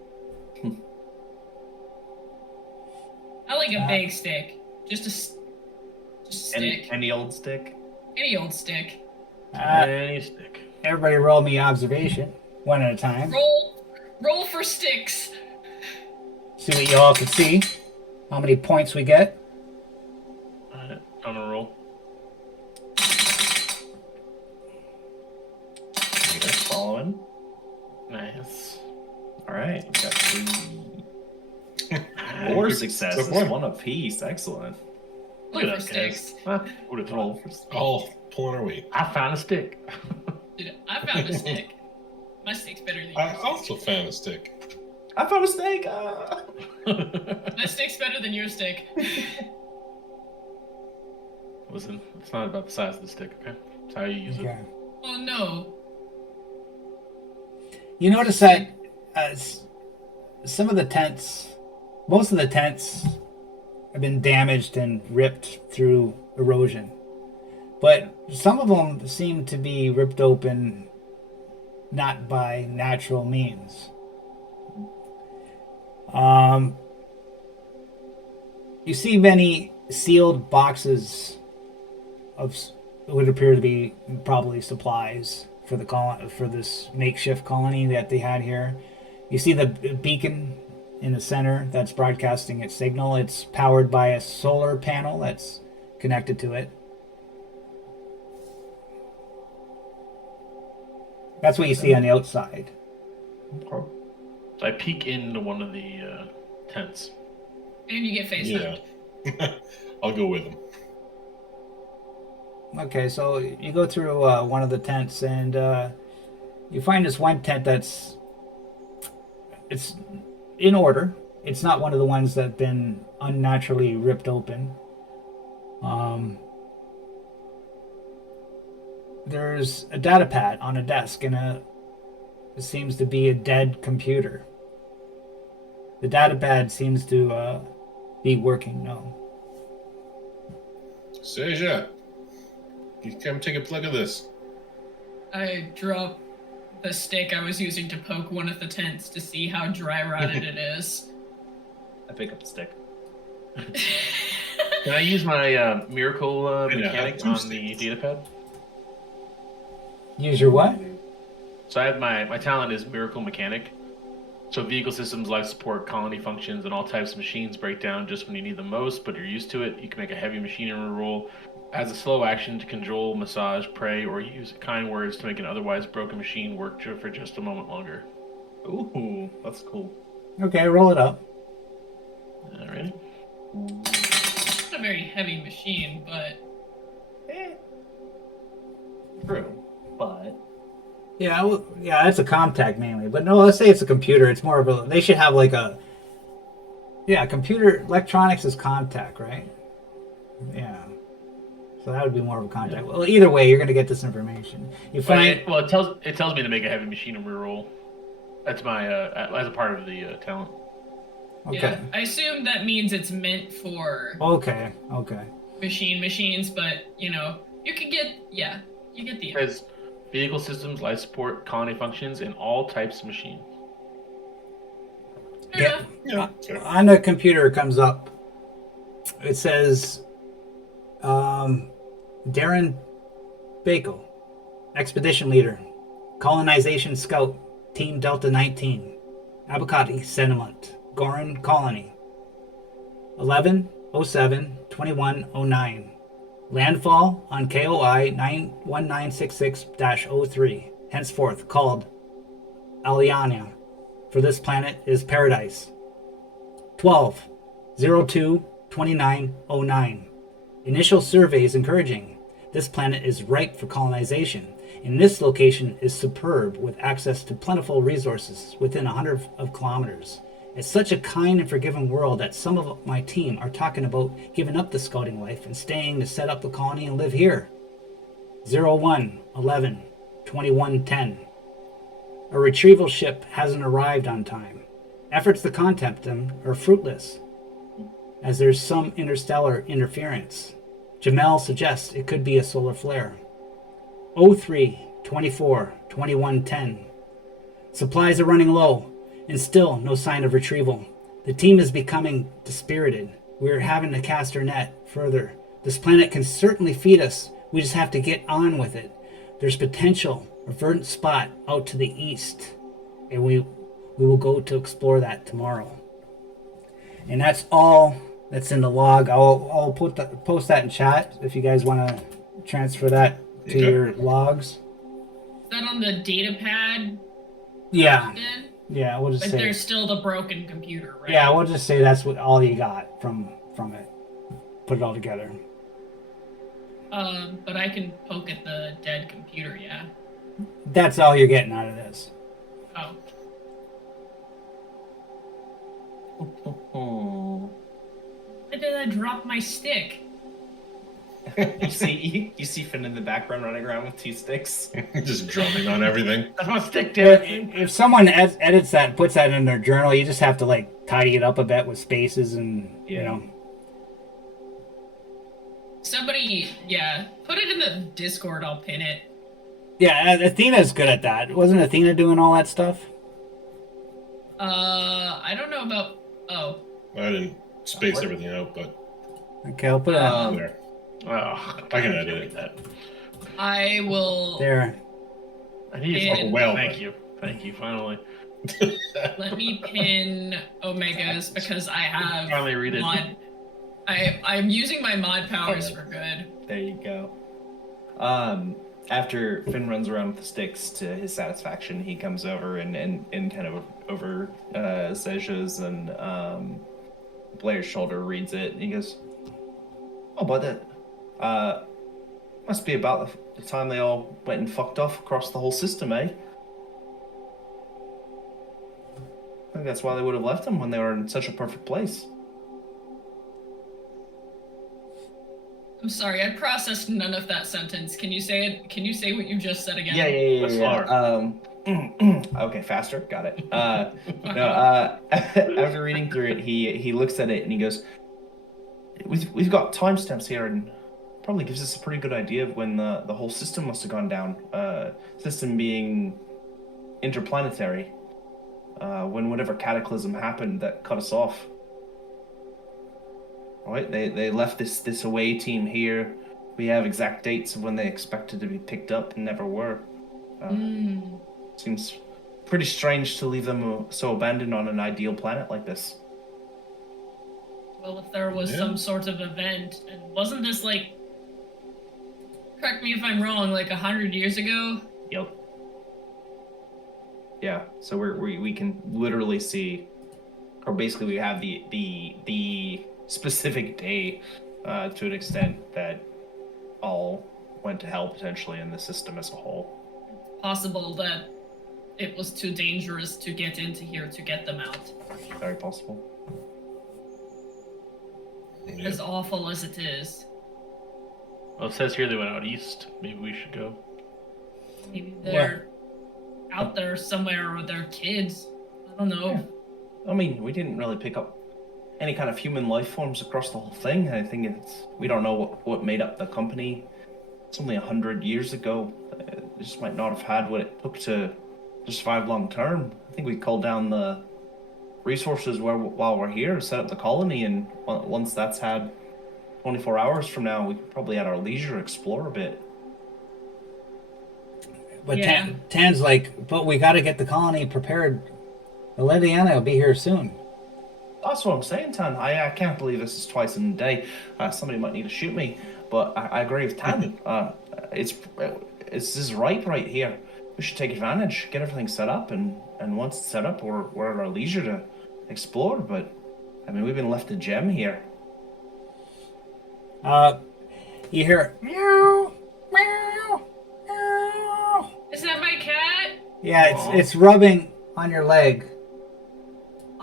I like a big stick. Just a stick. Any old stick. Any old stick. Any stick. Everybody roll me observation, one at a time. Roll for sticks. See what you all can see. How many points we get. Alright, on a roll. Following. Nice. All right. We got 4 successes, Took one. 1 apiece. Excellent. Look Roll at for that, guys. sticks. Would have Roll thrown. for All pulling our weight. I found a stick. Dude, I found a stick. My stick's better than I yours. also found a stick. I found a snake. My stick's better than your stick. Listen, it's not about the size of the stick, okay? It's how you use Okay. Oh no. You notice that some of the tents, most of the tents have been damaged and ripped through erosion. But some of them seem to be ripped open not by natural means. You see many sealed boxes of what would appear to be probably supplies for the for this makeshift colony that they had here. You see the beacon in the center that's broadcasting its signal. It's powered by a solar panel that's connected to it. That's what you see on the outside. Okay. So I peek into one of the tents. And you get face Yeah. hugged. I'll go with him. Okay, so you go through one of the tents, and you find this one tent it's in order. It's not one of the ones that have been unnaturally ripped open. There's a data pad on a desk, and it seems to be a dead computer. The data pad seems to be working now. Seja, you come take a look at this. I drop the stick I was using to poke one of the tents to see how dry rotted it is. I pick up the stick. Can I use my miracle Yeah, mechanic two on the sticks. data pad? Use your what? So I have my talent is miracle mechanic. So vehicle systems, life support, colony functions, and all types of machines break down just when you need them most, but you're used to it. You can make a heavy machinery roll as a slow action to control, massage, pray, or use kind words to make an otherwise broken machine work for just a moment longer. Ooh, that's cool. Okay, roll it up. All right. It's not a very heavy machine, but True, but Yeah, well, yeah, that's a Comtech mainly. But no, let's say it's a computer. It's more of a. They should have like a. Yeah, computer electronics is Comtech, right? Yeah. So that would be more of a Comtech. Well, either way, you're gonna get this information. You find. Well, it tells me to make a heavy machinery roll. That's my as a part of the talent. Okay. yeah. I assume that means it's meant for Okay. Okay. machines, but you know, you could get you get the It says vehicle systems, life support, colony functions, and all types of machines. Fair Yeah. enough. Yeah, sure. On the computer, it comes up. It says, Darren Bako, expedition leader, colonization scout, Team Delta 19, Abakati Sediment, Goran Colony, 11/07/2109. Landfall on KOI 91966-03, henceforth called Aliania. For this planet is paradise. 12/02/2909. Initial survey is encouraging. This planet is ripe for colonization, and this location is superb with access to plentiful resources within 100 of kilometers. It's such a kind and forgiving world that some of my team are talking about giving up the scouting life and staying to set up the colony and live here. 01/11/2110. A retrieval ship hasn't arrived on time. Efforts to contact them are fruitless, as there's some interstellar interference. Jamel suggests it could be a solar flare. 03/24/2110. Supplies are running low, and still no sign of retrieval. The team is becoming dispirited. We're having to cast our net further. This planet can certainly feed us. We just have to get on with it. There's potential, a verdant spot out to the east, and we will go to explore that tomorrow. And that's all that's in the log. I'll post that in chat if you guys want to transfer that to Okay. your logs. Is that on the data pad Yeah, then? yeah. We'll just But say. there's still the broken computer, right? Yeah, we'll just say that's what all you got from it. Put it all together. But I can poke at the dead computer, yeah. That's all you're getting out of this. Oh. Why did I drop my stick? you see Finn in the background running around with two sticks. Just drumming on everything. That's my stick, damn it. If someone edits that and puts that in their journal, you just have to like tidy it up a bit with spaces and you know. Somebody, yeah, put it in the Discord. I'll pin it. Yeah, Athena's good at that. Wasn't Athena doing all that stuff? I don't know about. Oh, I didn't space everything out, but Okay, I'll put it there. Oh, I can edit it. that. I will. there. I need Yeah. to. Well, Thank you. Finally. Let me pin Omegas because I have Finally read it. mod. I'm using my mod powers for good. There you go. after Finn runs around with the sticks to his satisfaction, he comes over and kind of over Seja's and Blair's shoulder, reads it, and he goes, "Oh, but that must be about the time they all went and fucked off across the whole system, eh? I think that's why they would have left them when they were in such a perfect place." I'm sorry, I processed none of that sentence. Can you say it? Can you say what you just said again? Yeah. Slower. Okay, faster. Got it. After reading through it, he looks at it and he goes, "We've got timestamps here, and probably gives us a pretty good idea of when the whole system must have gone down. System being interplanetary. When whatever cataclysm happened that cut us off. Right? They left this away team here. We have exact dates of when they expected to be picked up and never were. Seems pretty strange to leave them so abandoned on an ideal planet like this." Well, if there was some sort of event, and wasn't this like, correct me if I'm wrong, like 100 years ago? Yep. Yeah. So we can literally see, or basically we have the specific day to an extent that all went to hell potentially in the system as a whole. Possible that it was too dangerous to get into here to get them out. Very possible. Yeah. As awful as it is. Well, it says here they went out east. Maybe we should go. Maybe they're out there somewhere with their kids. I don't know. Yeah. I mean, we didn't really pick up any kind of human life forms across the whole thing. I think we don't know what made up the company. It's only 100 years ago. They just might not have had what it took to survive long term. I think we culled down the resources while we're here, set up the colony, and once that's had 24 hours from now, we could probably at our leisure explore a bit. But Yeah. Tan's like, but we got to get the colony prepared. The Liliana will be here soon. That's what I'm saying, Tan. I can't believe this is twice in a day. Somebody might need to shoot me, but I agree with Tan. This is right here. We should take advantage, get everything set up, and once it's set up, we're at our leisure to explore. But I mean, we've been left a gem here. You hear meow, meow, meow. Is that my cat? Yeah, it's rubbing on your leg.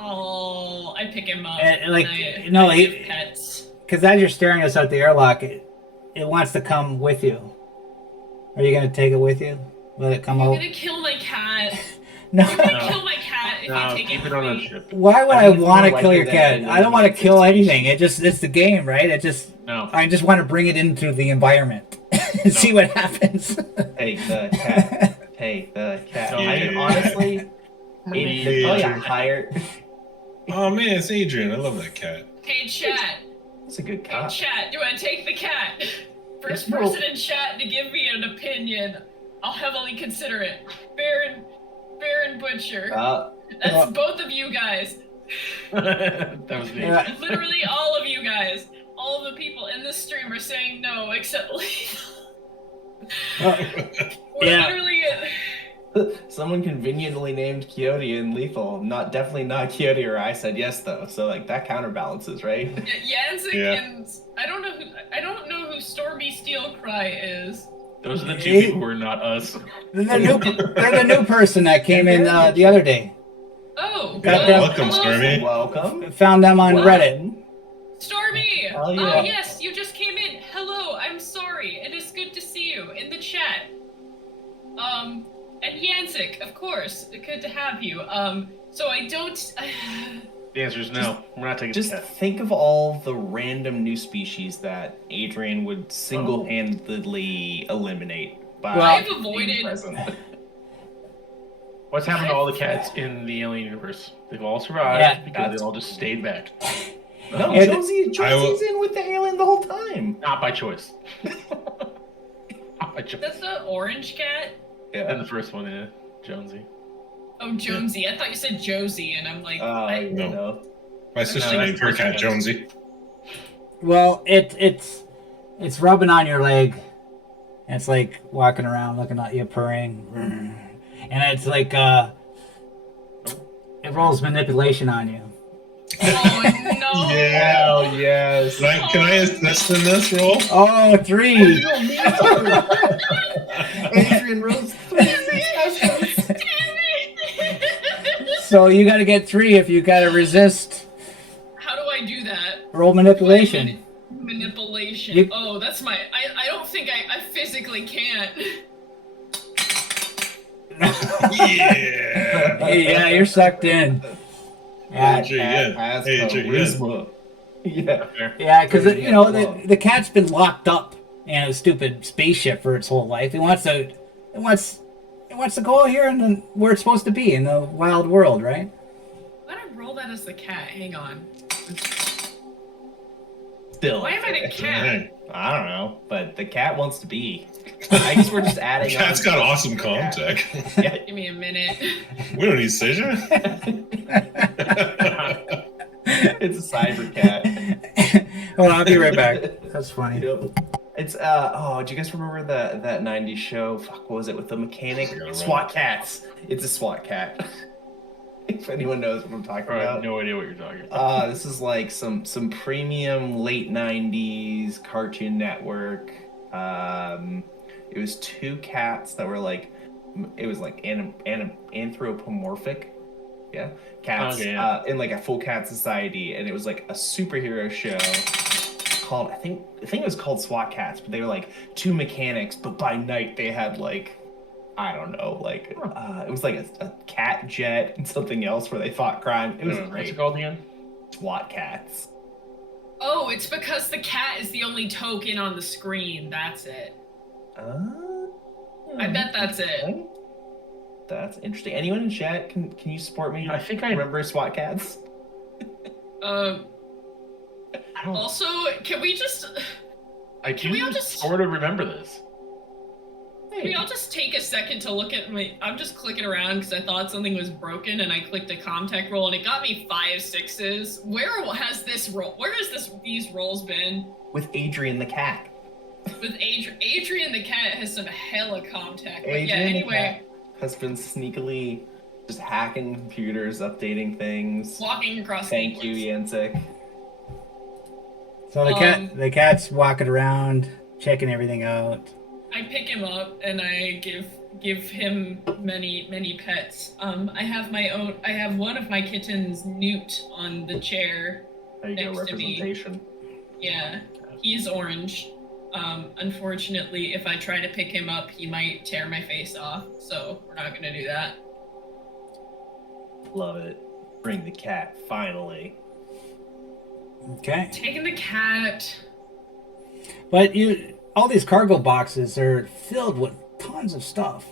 Oh, I pick him up. Like, I no, give pets. Because as you're staring us at the airlock, it wants to come with you. Are you gonna take it with you? Let it come You're out? gonna kill my cat. No. You're gonna kill my cat if No, you take keep it it on from the me. ship. Why would I I think it's want to more kill likely your that cat? it I don't want to needs kill its anything. It's the game, right? No. I just want to bring it into the environment and see what happens. Take the cat. Take the cat. Yeah. I mean, honestly, there's probably a Adrian. higher. Oh man, it's Adrian. I love that cat. Hey, chat. It's a good Hey, cat. chat. Do I take the cat? First No. person in chat to give me an opinion. I'll heavily consider it. Baron Butcher. That's both of you guys. That was me. Yeah. Literally all of you guys. All of the people in this stream are saying no, except Lethal. We're Yeah. literally... Someone conveniently named Coyote and Lethal. Definitely not Coyote or I said yes though. So like that counterbalances, right? Yancek Yeah. and... I don't know who Stormy Steelcry is. Those are the two people who are not us. They're the new person that came in the other day. Oh, Got well, them. Welcome, hello, Stormy. Welcome. Found them on What? Reddit. Stormy! Oh, yeah. Yes, you just came in. Hello, I'm sorry. It is good to see you in the chat. And Yancek, of course. Good to have you. So I don't... The answer is no. We're not taking Just the cat. think of all the random new species that Adrian would single-handedly eliminate by I've being avoided... present. What's happened to all the cats in the alien universe? They've all survived Yeah. because they all just stayed back. No, And- Josie's in with the alien the whole time. Not by choice. Not by choice. That's the orange cat? And Yeah. the first one, yeah, Jonesy. Oh, Jonesy. I thought you said Josie, and I'm like... You No. know. My sister No, named her it's cat cat. Jonesy. Well, it's rubbing on your leg, And it's like walking around looking at you purring. And it's like it rolls manipulation on you. Oh no! Yeah. Oh yes. Can I assist in this role? Oh, 3. Adrian rolls 3 successes. Damn it! So you got to get 3 if you got to resist How do I do that? roll manipulation. Manipulation. You- Oh, that's my. I don't think I physically can't. Yeah. Yeah, you're sucked in. Yeah, Adrian, Has Adrian. charisma. Yeah. Fair. yeah, because Pretty you know well. the cat's been locked up in a stupid spaceship for its whole life. It wants to go out here and where it's supposed to be in the wild world, right? Why did I roll that as the cat? Hang on. Still. Why am I the cat? Hey, I don't know, but the cat wants to be. I guess we're just adding. cat's on got to awesome the comm cat. tech. Give me a minute. We don't need Seja. It's a cyber cat. Hold on, I'll be right back. That's funny. Yep. It's do you guys remember that 90s show? Fuck, what was it with the mechanic? I gotta SWAT run. cats. It's a SWAT cat. If anyone knows what I'm talking I have about. no idea what you're talking about. This is like some premium late 90s Cartoon Network. It was 2 cats that were like, it was like anthropomorphic. Yeah. Cats Okay, yeah. in like a full cat society, and it was like a superhero show called I think it was called SWAT Cats, but they were like 2 mechanics, but by night they had like I don't know, like it was like a cat jet and something else where they fought crime. It was What's great. it called again? SWAT Cats. Oh, it's because the cat is the only token on the screen. That's it. I bet that's it. That's interesting. Anyone in chat can you support me? I think I Remember SWAT Cats? I don't. Also, can we We all just- sort of remember this. can we all just take a second to look at my? I'm just clicking around because I thought something was broken, and I clicked a Comtech roll, and it got me 5 6s. Where has these rolls been? With Adrian the cat. With Adrian the cat has some hella Comtech. But Adrian yeah, the anyway, cat has been sneakily just hacking computers, updating things. walking across. Thank you, keyboards. Yancek. So the cat's walking around, checking everything out. I pick him up and I give him many pets. I have one of my kittens, Newt, on the chair. There you go, Next to me. representation. Yeah, he's orange. Unfortunately, if I try to pick him up, he might tear my face off. So we're not gonna do that. Love it. Bring the cat, finally. Okay. Taking the cat. But all these cargo boxes are filled with tons of stuff.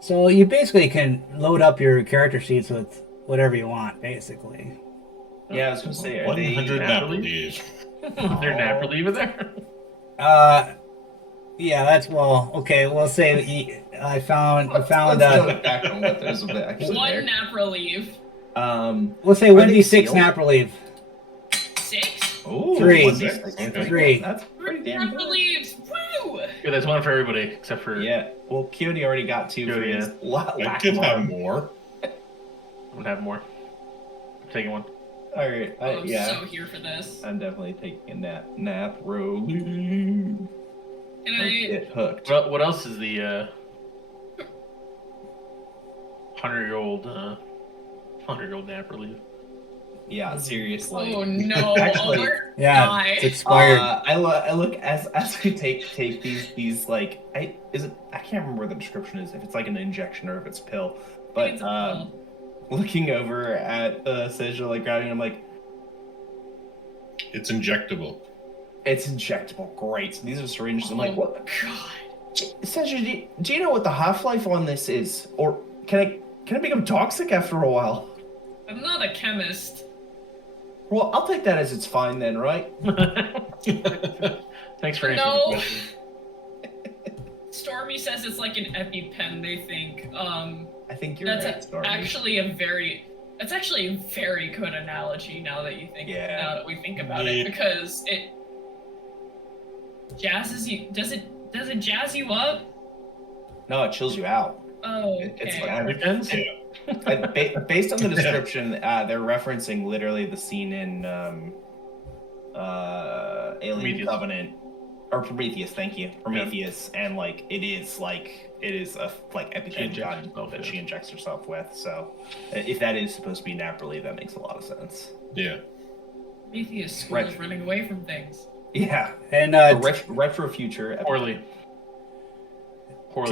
So you basically can load up your character sheets with whatever you want, basically. Yeah, I was gonna say, are they 100 nap nap leave? leave. Is there nap reliever there? Yeah, okay, we'll say that I found Let's go back on what there's actually One there. nap relief. we'll say Are 1d6 they sealed? nap relief. 6 Oh, 3. 1d6. 3. That's pretty damn nap good. reliefs. Woo! Yeah, there's one for everybody except for. Yeah, well, Coyote already got 2 for Coyote, his I lack could of have arm. more. I'm gonna have more. I'm taking one. All right, I'm yeah, so here for this. I'm definitely taking a nap relief. Can I? Get hooked. Well, what else is the 100-year-old nap relief? Yeah, seriously. Oh no! Actually, Alert Yeah, die. it's expired. I look as we take these like I can't remember what the description is, if it's like an injection or if it's a pill, but It's a pill. looking over at Seja, like grabbing, I'm like, It's injectable. it's injectable. Great. These are syringes. I'm like, Oh, what? God. Seja, do you know what the half-life on this is, or can I become toxic after a while? I'm not a chemist. Well, I'll take that as it's fine then, right? Thanks for answering No. the question. Stormy says it's like an EpiPen. They think. I think you're That's right, Stormy. actually a very good analogy now that you think. Yeah. Now that we think about Yeah. it, because it jazzes you. Does it Does it jazz you up? No, it chills you out. Oh, It's okay. kind of Depends. based on the description. They're referencing literally the scene in Alien Prometheus. Covenant or Prometheus. Thank you, Prometheus, and like it is a like epigen injects gun herself, that yeah. she injects herself with. So if that is supposed to be nap-relief, that makes a lot of sense. Yeah. Prometheus school Right. is running away from things. Yeah, And a retro future. Poorly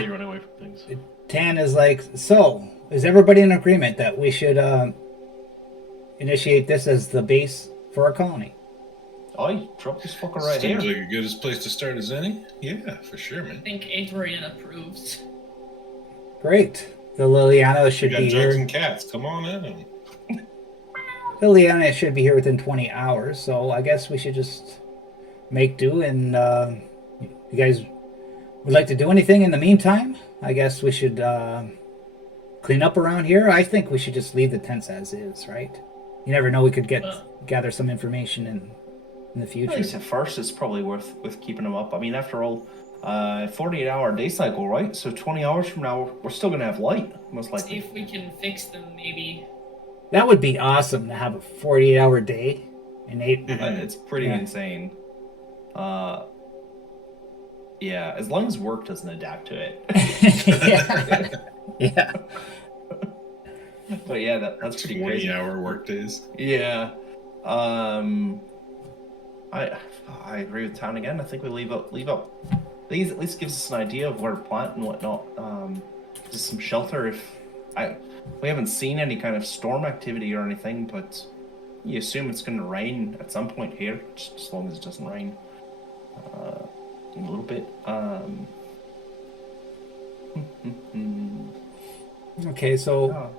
running away from things. Tan is like, so is everybody in agreement that we should initiate this as the base for our colony? Oh, drop this fucker right here. Seems like a good as place to start as any. Yeah, for sure, man. I think Adrian approves. Great. The Liliana should We be got jugs here. and cats. Come on in. Liliana should be here within 20 hours, so I guess we should just make do. And you guys would like to do anything in the meantime? I guess we should clean up around here. I think we should just leave the tents as is, right? You never know. We could gather some information in the At future. least at first, it's probably worth keeping them up. I mean, after all, 48-hour day cycle, right? So 20 hours from now, we're still gonna have light, most See likely. if we can fix them, maybe. That would be awesome to have a 48-hour day and 8. It's pretty Yeah. insane. Yeah, as long as work doesn't adapt to it. yeah. Yeah. But yeah, that's pretty crazy. 20-hour work days. Yeah. I agree with Town again. I think we leave up. These at least gives us an idea of where to plant and whatnot. Just some shelter. We haven't seen any kind of storm activity or anything, but you assume it's going to rain at some point here, just as long as it doesn't rain in a little bit. Okay, so Oh.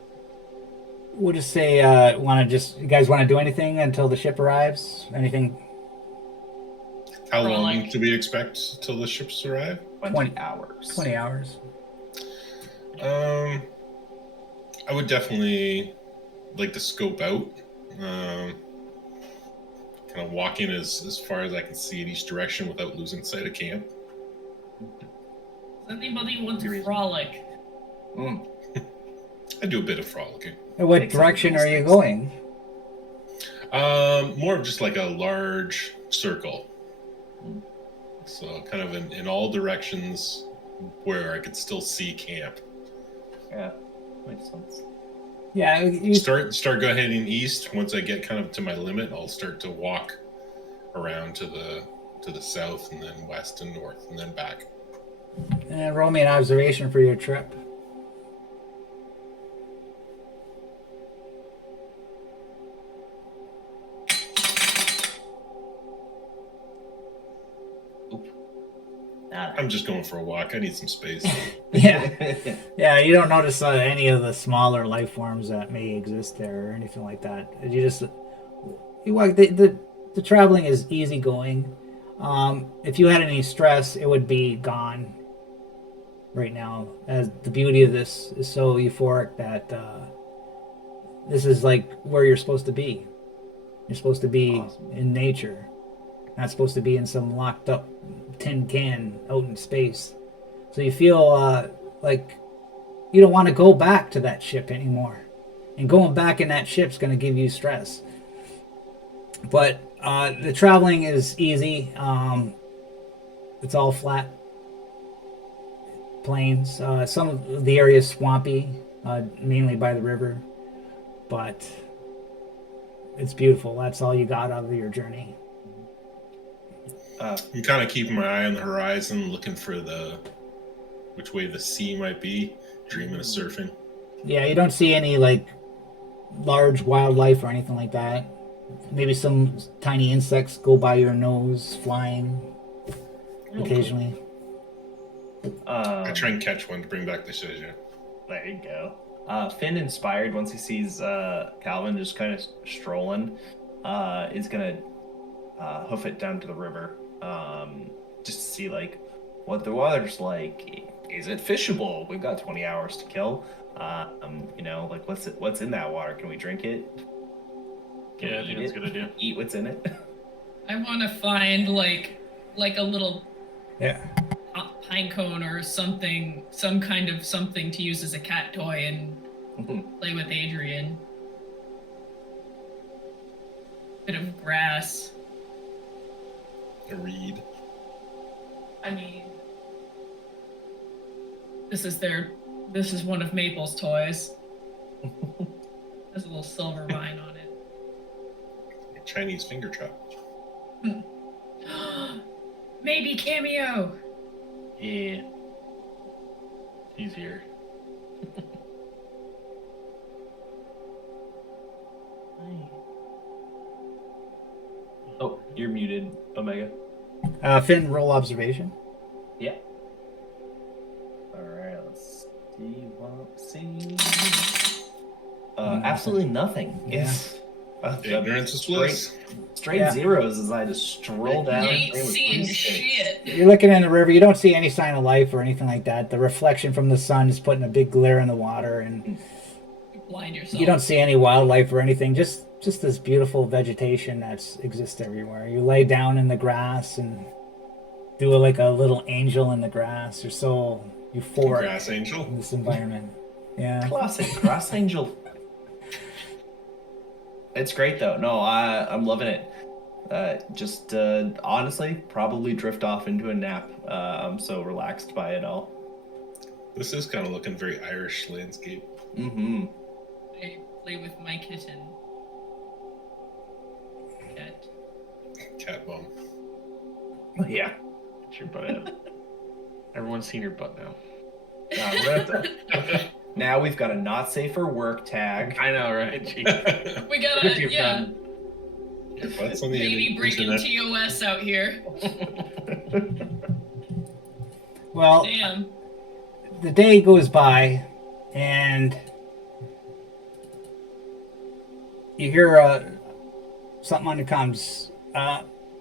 we'll just say, you guys want to do anything until the ship arrives? Anything? How Or long like- do we expect till the ships arrive? 20 hours. 20 hours. I would definitely like to scope out. Kind of walk in as far as I can see in each direction without losing sight of camp. Does anybody want to frolic? Mm. I do a bit of frolicking. And what Makes some direction are you sense. going? More of just like a large circle. So kind of in all directions where I could still see camp. Yeah, makes sense. Yeah, you, Start go heading east. Once I get kind of to my limit, I'll start to walk around to the south and then west and north and then back. and roll me an observation for your trip. I'm just going for a walk. I need some space. Yeah, yeah. You don't notice any of the smaller life forms that may exist there or anything like that. You walk. The traveling is easygoing. If you had any stress, it would be gone right now. As the beauty of this is so euphoric that this is like where you're supposed to be. You're supposed to be Awesome. in nature, not supposed to be in some locked up tin can out in space. So you feel like you don't want to go back to that ship anymore. And going back in that ship's going to give you stress. But the traveling is easy. It's all flat plains. Some of the area is swampy, mainly by the river. But it's beautiful. That's all you got out of your journey. I'm kind of keeping my eye on the horizon, looking for which way the sea might be, dreaming of surfing. Yeah, you don't see any like large wildlife or anything like that. Maybe some tiny insects go by your nose, flying occasionally. I try and catch one to bring back the treasure. There you go. Finn, inspired once he sees Calvin just kind of strolling, is gonna hoof it down to the river, just to see like what the water's like. Is it fishable? We've got 20 hours to kill. Like what's in that water? Can we drink it? Can Yeah, I we think eat that's a it? good idea. Eat what's in it. I want to find like a little Yeah. pine cone or something, some kind of something to use as a cat toy and play with Adrian. Bit of grass. A reed. I mean, this is one of Maple's toys. There's a little silver vine on it. A Chinese finger trap. Maybe cameo. Yeah. He's here. Oh, you're muted, Omega. Finn, roll observation. Yeah. Alright, let's see. Absolutely nothing. Yeah. It's Ignorance is bliss. straight zeros as I just stroll down. You and ain't play with seeing three sticks. shit. You're looking in the river. You don't see any sign of life or anything like that. The reflection from the sun is putting a big glare in the water, and You blind yourself. you don't see any wildlife or anything. Just this beautiful vegetation that exists everywhere. You lay down in the grass and do like a little angel in the grass. You're so euphoric Grass angel. in this environment. Yeah. Classic grass angel. It's great though. No, I'm loving it. Just honestly, probably drift off into a nap. I'm so relaxed by it all. This is kind of looking very Irish landscape. Mm-hmm. I play with my kitten. Cat. Cat bum. Yeah. Get your butt out. Everyone's seen your butt now. Now we've got a not safe for work tag. I know, right? Jeez. We Look gotta, at your yeah. friend. Your butt's on the Maybe breaking internet. TOS out here. Well, Damn. the day goes by, and you hear something on the comms.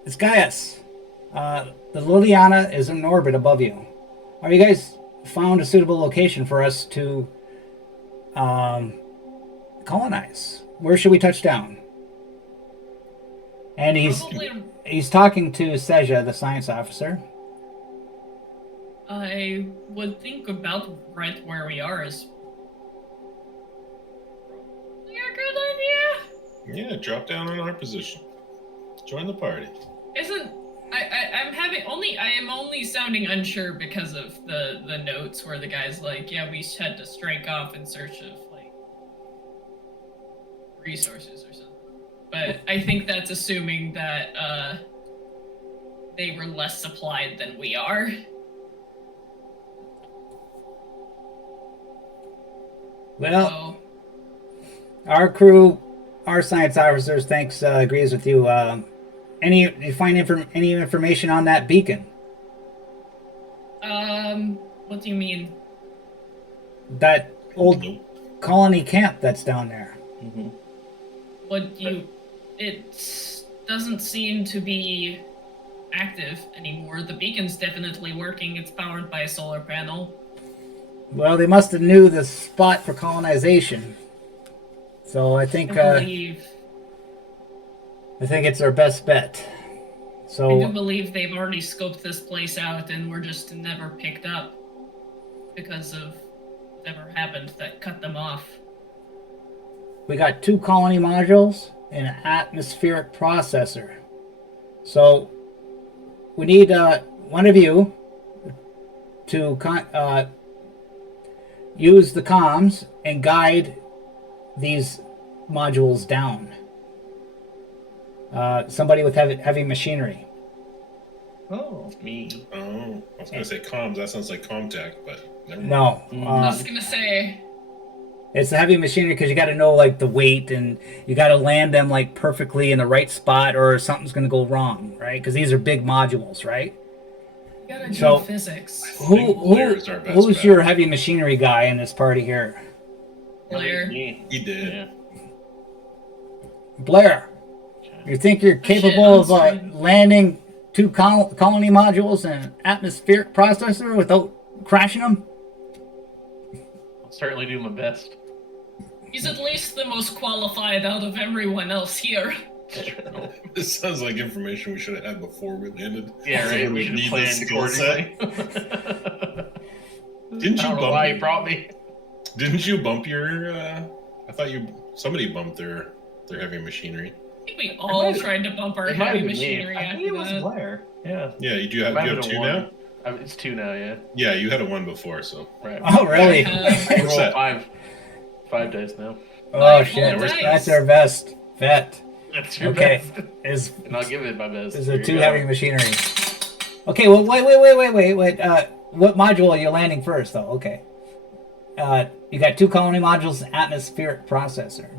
It's Gaius. The Liliana is in orbit above you. Are you guys found a suitable location for us to colonize? Where should we touch down? And he's talking to Seja, the science officer. I would think about right where we are is probably a good idea. Yeah, drop down on our position. Join the party. Isn't I am only sounding unsure because of the notes where the guy's like, yeah, we had to strike off in search of like resources or something. But I think that's assuming that they were less supplied than we are. Well, our crew, our science officers, agrees with you. You find any information on that beacon? What do you mean? That old Nope. colony camp that's down there. Mm-hmm. It doesn't seem to be active anymore. The beacon's definitely working. It's powered by a solar panel. Well, they must have knew the spot for colonization. So I think I believe it's our best bet. I do So believe they've already scoped this place out and were just never picked up because of whatever happened that cut them off. we got 2 colony modules and an atmospheric processor. So we need one of you to use the comms and guide these modules down. Somebody with heavy machinery. Oh. Me. Oh, I was gonna say comms. That sounds like Comtech, but never mind. No, I was gonna say, it's the heavy machinery because you got to know like the weight and you got to land them like perfectly in the right spot or something's going to go wrong, right? Because these are big modules, right? you gotta do So- physics. Blair is our best Who's bet. your heavy machinery guy in this party here? Blair. Me. He did. Yeah. Blair, you think you're capable of I'm landing 2 colony modules and an atmospheric processor without crashing them? I'll certainly do my best. He's at least the most qualified out of everyone else here. This sounds like information we should have had before we landed. Yeah, So right. we We should need plan this skill set. accordingly. Didn't I you don't know bump? why he brought me. Didn't you bump your? I thought somebody bumped their heavy machinery. I think we all tried to bump our it might heavy have been me. machinery I after think it was that. Blair. Yeah. Yeah, do you have Might have been two a one. now? It's 2 now, yeah. Yeah, you had a 1 before, so. Right. Oh, really? I What's roll that? 5 dice now. Oh, Nice shit. dice. That's our best vet. That's your Okay. best. And I'll give it my best. Is Here there you 2 go. heavy machinery? Okay, well, wait. What module are you landing first, though? Okay. You got 2 colony modules, atmospheric processor.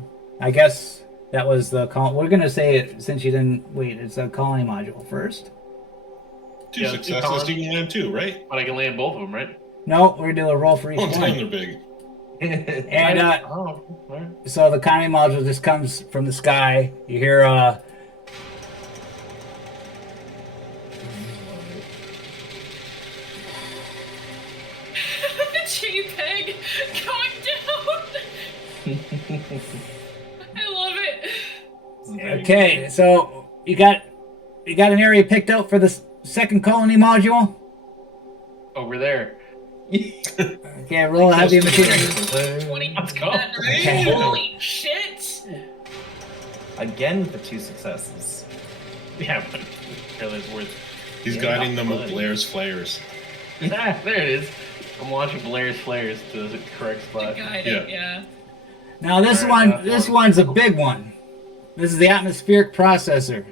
I guess that was the we're gonna say it since you didn't wait. It's a colony module first. 2 Yeah, 2 successes, colonies. you can land 2, right? But I can land both of them, right? No, we're gonna do a roll for each One time one. they're big. And Oh, right. so the colony module just comes from the sky. You hear The JPEG going down. I love it. okay, so you got an area picked out for the second colony module. Over there. Okay, roll a heavy machinery. 20. Let's go. Okay. Holy shit! Again with the 2 successes. Yeah, but that's worth. He's Yeah, guiding them with buddy. Blair's flares. Yeah, there it is. I'm launching Blair's flares to the correct spot. Guide Yeah. it, yeah. Now this one's a big one. This is the atmospheric processor,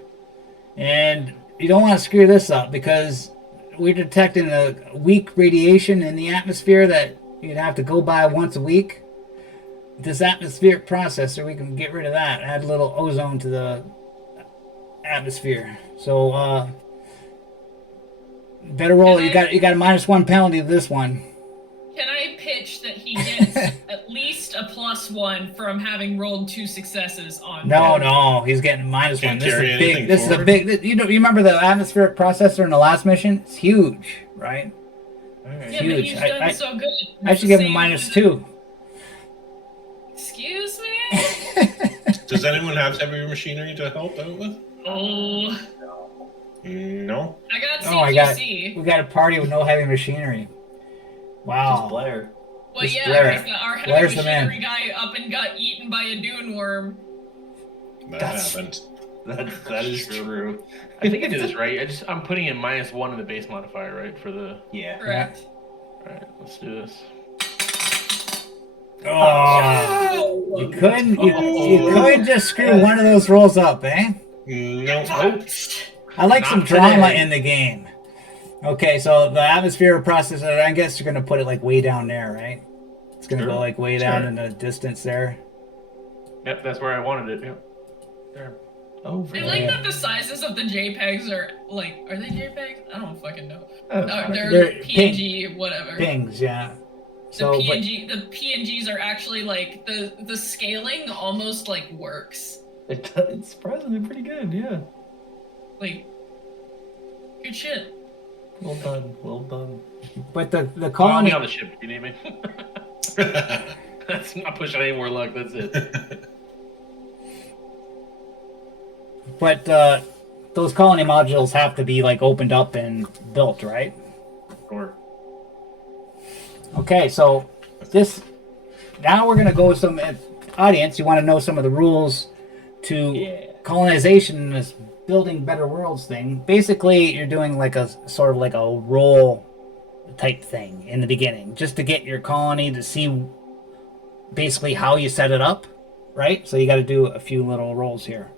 and you don't want to screw this up because we're detecting a weak radiation in the atmosphere that you'd have to go by once a week. This atmospheric processor, we can get rid of that. Add a little ozone to the atmosphere. So better roll. You got a -1 penalty to this one. Can I pitch that he gets at least a +1 from having rolled 2 successes on? No, he's getting -1. Can't This is carry a big. anything This is a forward. big. You remember the atmospheric processor in the last mission? It's huge, right? Yeah, huge. but he's done I- so good. I should give him a -2. Excuse me? Does anyone have heavy machinery to help out with? Oh, No. I got Oh, I got. CQC. We got a party with no heavy machinery. Wow. Just Blair. Well, Just yeah, Blair. because our heavy Blair's the man. machinery guy up and got eaten by a dune worm. That That's- happened. That is true. I think I did this right. I'm putting in -1 in the base modifier, right? For the. Yeah. Correct. All right, let's do this. Oh, you couldn't just screw one of those rolls up, eh? No. I like Not some drama today. in the game. Okay, so the atmosphere processor, I guess you're gonna put it like way down there, right? It's gonna Sure. go like way down Sure. in the distance there. Yep, that's where I wanted it. Yep. There. Over I like that the sizes of the JPEGs are like, are they JPEGs? I don't fucking know. They're They're PNG, whatever. Pings, yeah. The So, but the PNGs are actually like the scaling almost like works. It's surprisingly pretty good, yeah. Like, good shit. Well done, well done. but the Call colony me on the ship if you need me. That's not pushing any more luck. That's it. But those colony modules have to be like opened up and built, right? Or Okay, so this now we're gonna go with some audience. You want to know some of the rules to Yeah. colonization in this building better worlds thing. Basically, you're doing like a sort of like a roll type thing in the beginning, just to get your colony to see basically how you set it up, right? So you got to do a few little rolls here.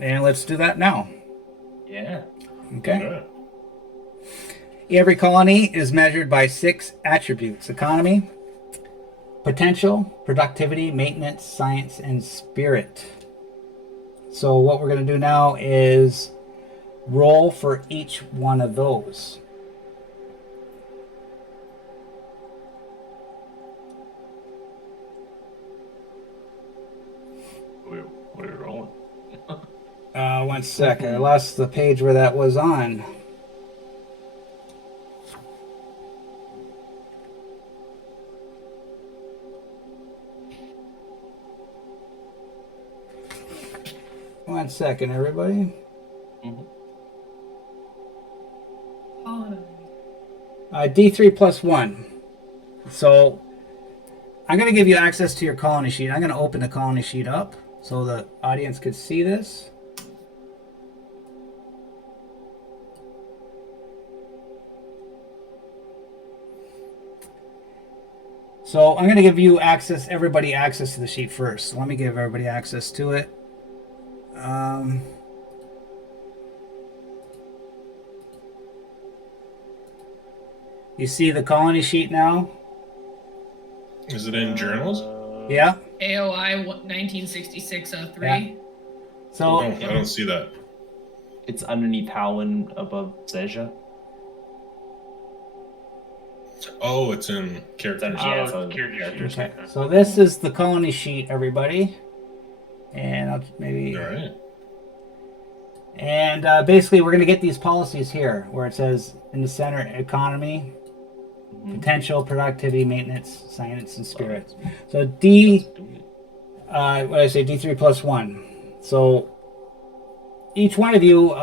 And let's do that now. Yeah. Okay. Every colony is measured by 6 attributes: economy, potential, productivity, maintenance, science, and spirit. So what we're going to do now is roll for each one of those. what are we rolling? 1 second. I lost the page where that was on. One second, everybody. D3 plus 1. So I'm going to give you access to your colony sheet. I'm going to open the colony sheet up so the audience could see this. So I'm going to give you everybody access to the sheet first. So let me give everybody access to it. You see the colony sheet now? Is it in journals? Yeah. AOI 1966-03. Yeah. Oh, So I don't see that. It's underneath Howland above Seja. Oh, it's in characters. Yeah, Oh, it's on characters. okay. So this is the colony sheet, everybody. And I'll maybe. All right. And basically, we're going to get these policies here, where it says in the center, economy, potential, productivity, maintenance, science, and spirit. So what did I say? D3 plus 1. So each one of you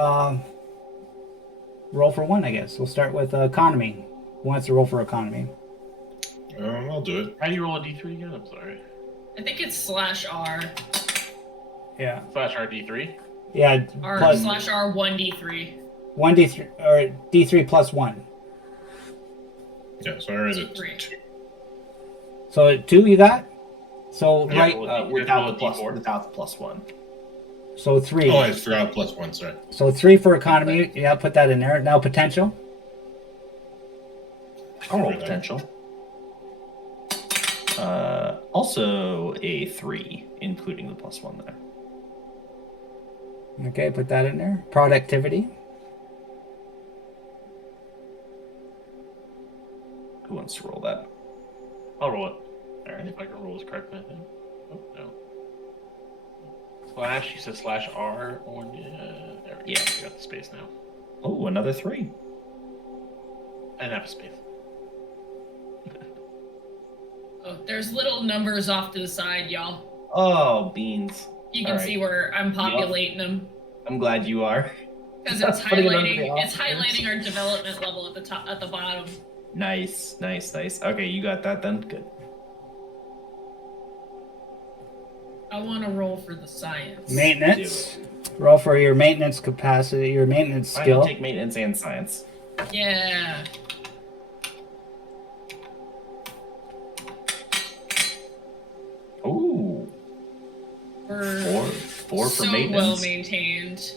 roll for 1, I guess. We'll start with economy. Who wants to roll for economy? I'll do it. How do you roll a D3 again? I'm sorry. I think it's /R. Yeah. /RD3. Yeah. R Plus /R 1d3. 1d3 or D3 plus 1. Yeah, so I read it. 3. So 2 you got? So Yeah, right. well, Without the D4. plus 1. So 3. Oh, I forgot +1. Sorry. So 3 for economy. Yeah, put that in there. Now potential. I'll roll potential. Also a 3, including the +1 there. Okay, put that in there. Productivity. Who wants to roll that? I'll roll it. Alright, if I can roll this correctly, I think. Oh, no. You said /R on, there we go. I got the space now. Oh, another 3. And have a space. Oh, there's little numbers off to the side, y'all. Oh, beans. You can All right. see where I'm populating them. I'm glad you are. Because it's Putting it under the highlighting. It's officers. highlighting our development level at the top, at the bottom. Nice. Okay, you got that then? Good. I want to roll for the science. Maintenance. Roll for your maintenance capacity, your maintenance I skill. can take maintenance and science. Yeah. Ooh. We're Four for so maintenance. well maintained.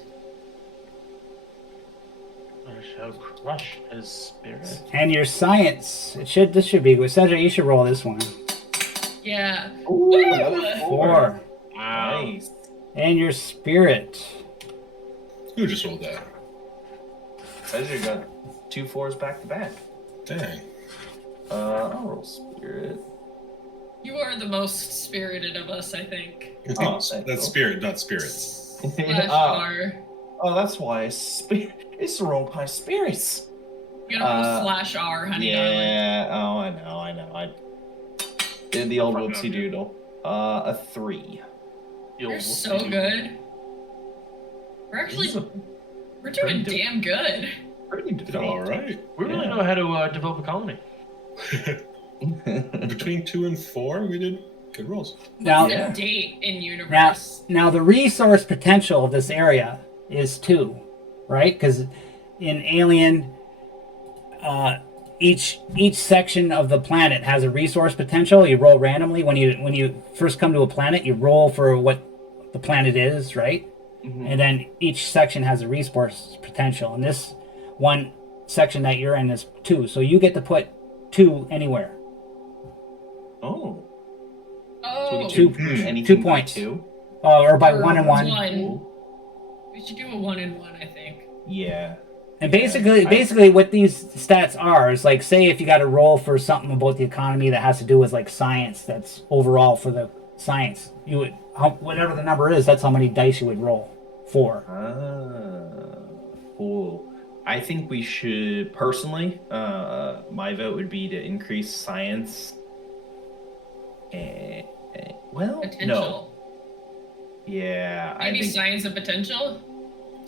I shall crush his spirit. And your science. This should be good. Cedric, you should roll this one. Yeah. Ooh, Woo! another 4. Wow. Nice. And your spirit. Who just rolled that? Cedric got 2 4s back to back. Dang. I'll roll spirit. You are the most spirited of us, I think. Oh, That's spirit, not spirit. /R. Oh, that's why it's the wrong kind of spirits. You gotta roll /R, honey. darling. Yeah. Oh, I know. I did the old whoopsie doodle. A 3. You're so good. We're actually we're doing pretty damn good. Pretty Did all right. We really know how to develop a colony. Between 2 and 4, we did good rolls. Now, What's the date in universe? now the resource potential of this area is 2, right? Because in Alien, each section of the planet has a resource potential. You roll randomly when you first come to a planet. You roll for what the planet is, right? Mm-hmm. And then each section has a resource potential. And this one section that you're in is 2, so you get to put 2 anywhere. Oh. Oh, Two- anything 2 by points. 2? Or by or 1 and 1. We should do a 1 and 1, I think. Yeah. And basically, what these stats are is like, say if you got to roll for something about the economy that has to do with like science, that's overall for the science. You would whatever the number is, that's how many dice you would roll for. Cool. I think we should personally. My vote would be to increase science. Well, Potential. no. Yeah, I Maybe think science and potential?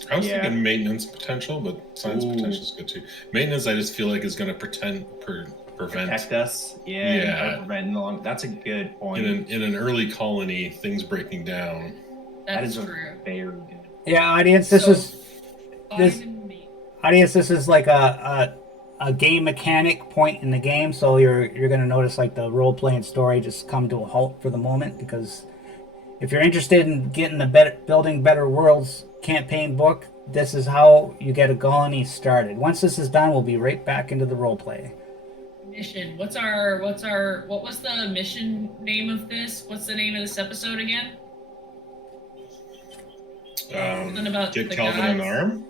I was Yeah. thinking maintenance potential, but science potential is good too. Maintenance, I just feel like is going to prevent Protect us. Yeah. Yeah. Prevent long. That's a good point. in an early colony, things breaking down. That That's is true. a very good. Yeah, audience, this So, is this- five and me. audience. This is like a game mechanic point in the game, so you're gonna notice like the role playing story just come to a halt for the moment, because if you're interested in getting the building better worlds campaign book, this is how you get a colony started. Once this is done, we'll be right back into the role play. Mission. What was the mission name of this? What's the name of this episode again? Something about Get the Calvin an gods? arm.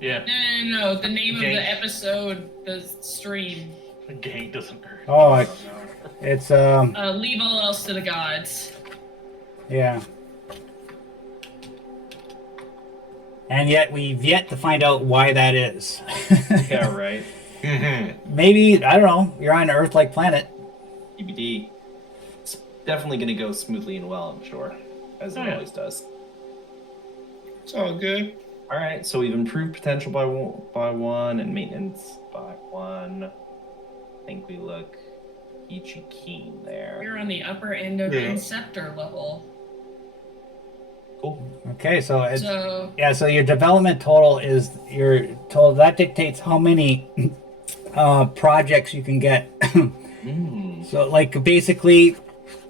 Yeah. No. The name Gang. of the episode, the stream. The gang doesn't hurt. Oh, it's Leave all else to the gods. yeah. And yet we've yet to find out why that is. Yeah, right. Maybe, I don't know, you're on an Earth-like planet. TBD. It's definitely going to go smoothly and well, I'm sure, as it yeah. always does. It's all good. All right, so we've improved potential by one and maintenance by one. I think we look peachy keen there. We're on the upper end of Yeah. Inceptor level. Cool. Okay, so it's, So yeah, so your development total is your total. That dictates how many projects you can get. So, like, basically,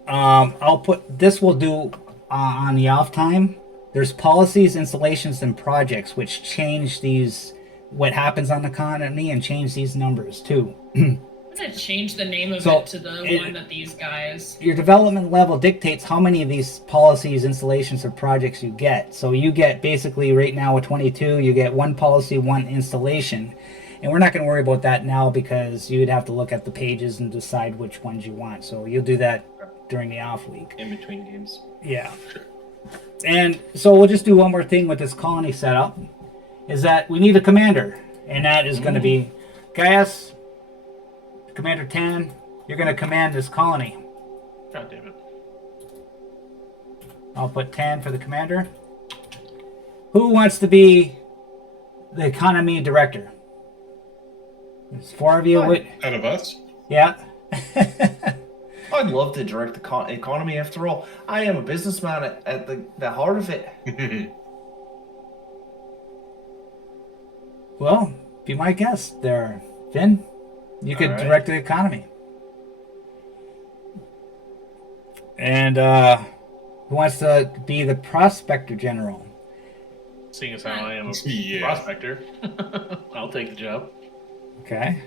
I'll put this. Will do on the off time. There's policies, installations, and projects which change these. What happens on the colony and change these numbers too. I'm gonna change the name of So, it to the it- one that these guys. Your development level dictates how many of these policies, installations, or projects you get. So you get basically right now with 22, you get one policy, one installation. And we're not going to worry about that now because you'd have to look at the pages and decide which ones you want. So you'll do that during the off week. In between games. Yeah. And so we'll just do one more thing with this colony setup, is that we need a commander. And that is going to be Gaius, Commander Tan, you're going to command this colony. God damn it. I'll put Tan for the commander. Who wants to be the economy director? There's four of you. Fine. Out of us. Yeah. I'd love to direct the economy. After all, I am a businessman at the heart of it. Well, be my guest there, Finn. You could All right. direct the economy. And who wants to be the prospector general? Seeing as how I am a Yeah. prospector, I'll take the job. Okay.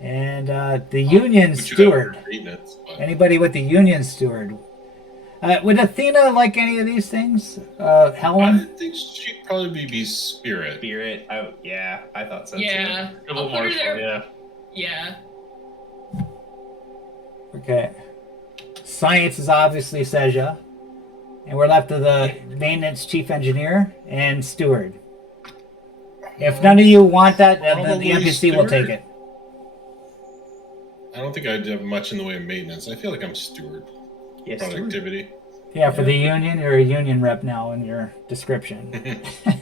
And the union But you got steward. maintenance, but- Anybody with the union steward? Would Athena like any of these things? I Helen? think she'd probably be spirit. Spirit. Oh, yeah, I thought so. Yeah. A little I'll put her martial, there. yeah. Yeah. Okay. Science is obviously Seja. And we're left to the maintenance chief engineer and steward. If none of you want that, then the Probably NPC will take steward. it. I don't think I'd have much in the way of maintenance. I feel like I'm steward. Yes, Productivity. Yeah, for the union, you're a union rep now in your description.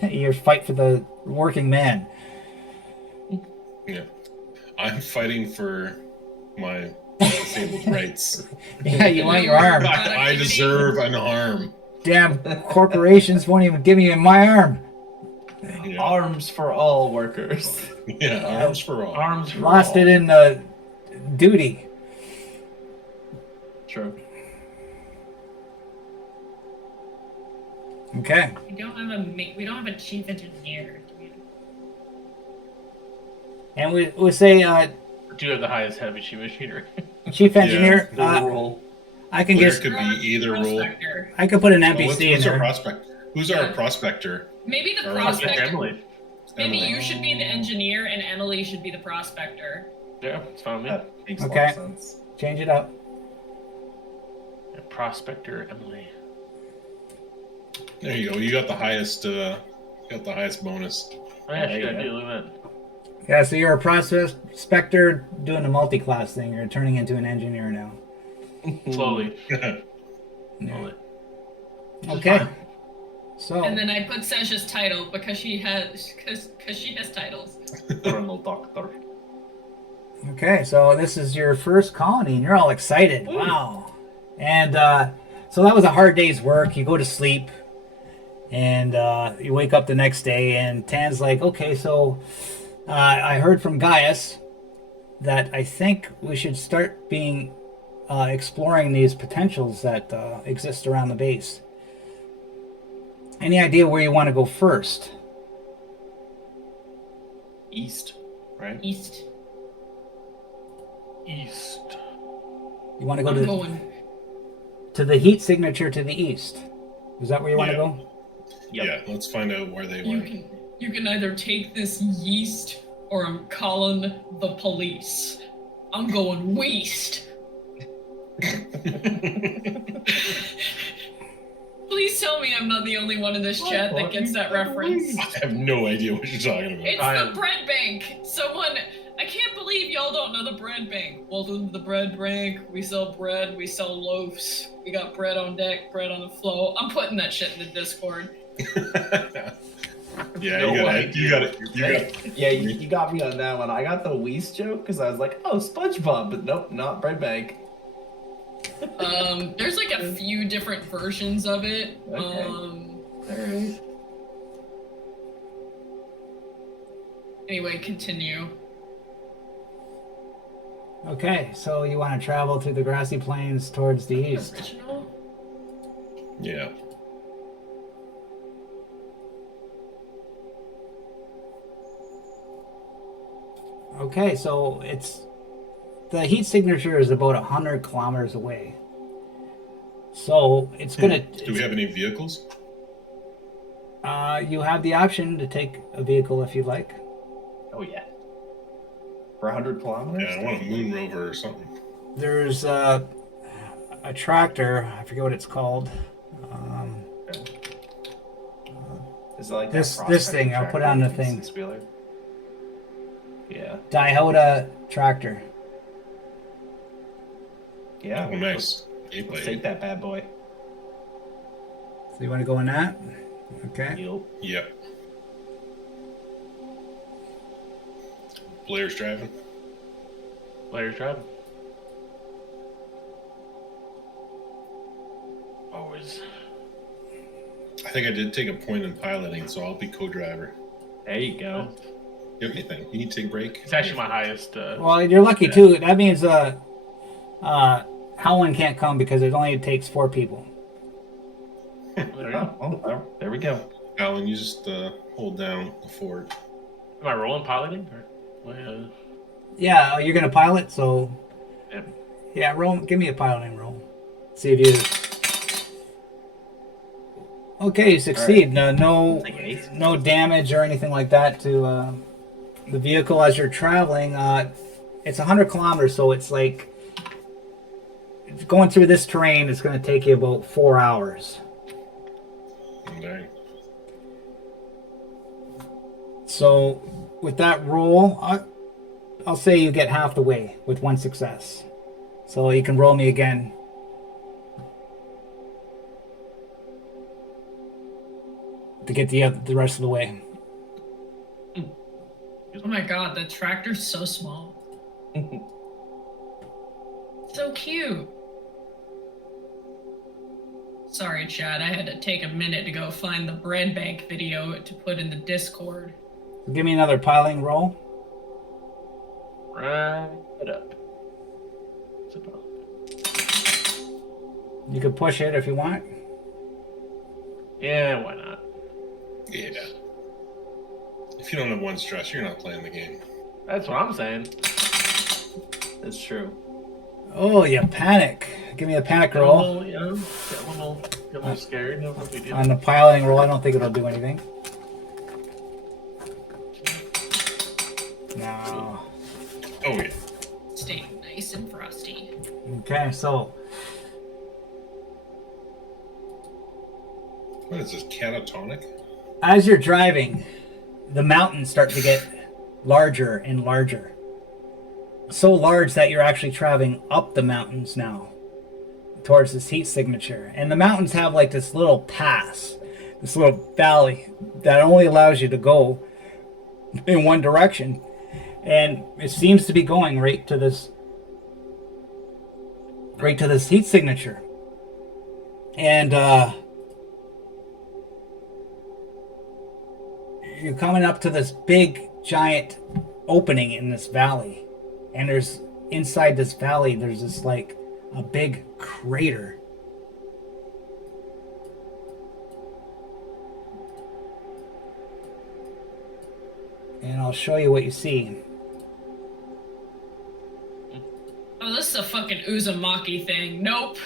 You fight for the working man. Yeah. I'm fighting for my disabled rights. Yeah, you want your arm. I deserve an arm. Damn corporations won't even give me my arm. Yeah, Arms for all workers. yeah, arms for all. Arms for Lost all. it in duty. True. Okay. We don't have a chief engineer. do we? And we say Do you have the highest heavy machinery? chief engineer. The role. I can There just could be either role. Prospector. I could put an Oh, NPC in what's our there. prospect? Who's our prospector? Maybe the Or prospector. Emily. Maybe Emily. you should be the engineer and Emily should be the prospector. Yeah, it's fine with me. That makes a lot Okay. of sense. Change it up. Yeah, prospector Emily. There you go. You got the highest. Got the highest bonus. Oh yeah, There shit, you I go. do. Look at that. Yeah, so you're a prospector doing a multi-class thing. You're turning into an engineer now. Slowly. yeah. Slowly. Okay. So. And then I put Sasha's title because she has titles. Colonel Doctor. Okay, so this is your first colony, and you're all excited. Ooh. Wow. And so that was a hard day's work. You go to sleep, and you wake up the next day, and Tan's like, okay, so I heard from Gaius that I think we should start exploring these potentials that exist around the base. Any idea where you want to go first? East, right? East. You want to go I'm going. to the heat signature to the east. Is that where you want to Yeah. go? Yep. Yeah, let's find out where they You went. you can either take this yeast or I'm calling the police. I'm going west. Please tell me I'm not the only one in this chat that gets that reference. I have no idea what you're talking about. It's I the am- bread bank. I can't believe y'all don't know the bread bank. Welcome to the bread bank. We sell bread. We sell loaves. We got bread on deck, bread on the floor. I'm putting that shit in the Discord. Yeah, No you got it. Yeah, you got me on that one. I got the Whis joke because I was like, oh, SpongeBob, but nope, not Bread Bank. There's like a few different versions of it. Okay. Alright. Anyway, continue. Okay, so you want to travel through the grassy plains towards the east. Original? Yeah. Okay, so the heat signature is about 100 kilometers away. So it's gonna. Do we have any vehicles? You have the option to take a vehicle if you'd like. Oh, yeah. For 100 kilometers? Yeah, I want a moon rover or something. There's a tractor. I forget what it's called. Is it like This- that this prospector thing, I'll put it on the thing. six-wheeler? Yeah. Daihoda tractor. Yeah. Oh, nice. Eight by Let's take eight. that bad boy. So you want to go in that? Okay. Yup. Yep. Blair's driving. Players driving. Always. I think I did take a point in piloting, so I'll be co-driver. There you go. You have anything? You need to take a break? It's actually my highest. Well, you're lucky too. That means Howland can't come because it only takes 4 people. There you go. Oh, there we go. Alan, you just hold down the fort. Am I rolling piloting? Or, Yeah, you're gonna pilot, so yeah. yeah, roll. Give me a piloting roll. See if you. Okay, you succeed. No, Take an ace. no damage or anything like that to the vehicle as you're traveling. It's 100 kilometers, so it's like going through this terrain is going to take you about 4 hours. Dang. So with that roll, I'll say you get half the way with 1 success. So you can roll me again. To get the rest of the way. Oh my god, the tractor's so small. So cute. Sorry, Chad, I had to take a minute to go find the bread bank video to put in the Discord. Give me another piloting roll. Right it up. It's about- You could push it if you want. Yeah, why not? Yeah. If you don't have 1 stress, you're not playing the game. That's what I'm saying. That's true. Oh, you panic. Give me a panic Get a roll. little, you know, get a little scared. No big deal. On the piloting roll, I don't think it'll do anything. No. Oh, yeah. Stay nice and frosty. Okay, so What is this, catatonic? as you're driving, the mountains start to get larger and larger. So large that you're actually traveling up the mountains now towards this heat signature. And the mountains have like this little pass this little valley that only allows you to go in one direction, and it seems to be going right to this heat signature. And you're coming up to this big giant opening in this valley, and there's inside this valley there's this like a big crater. And I'll show you what you see. Oh, this is a fucking Uzumaki thing. Nope.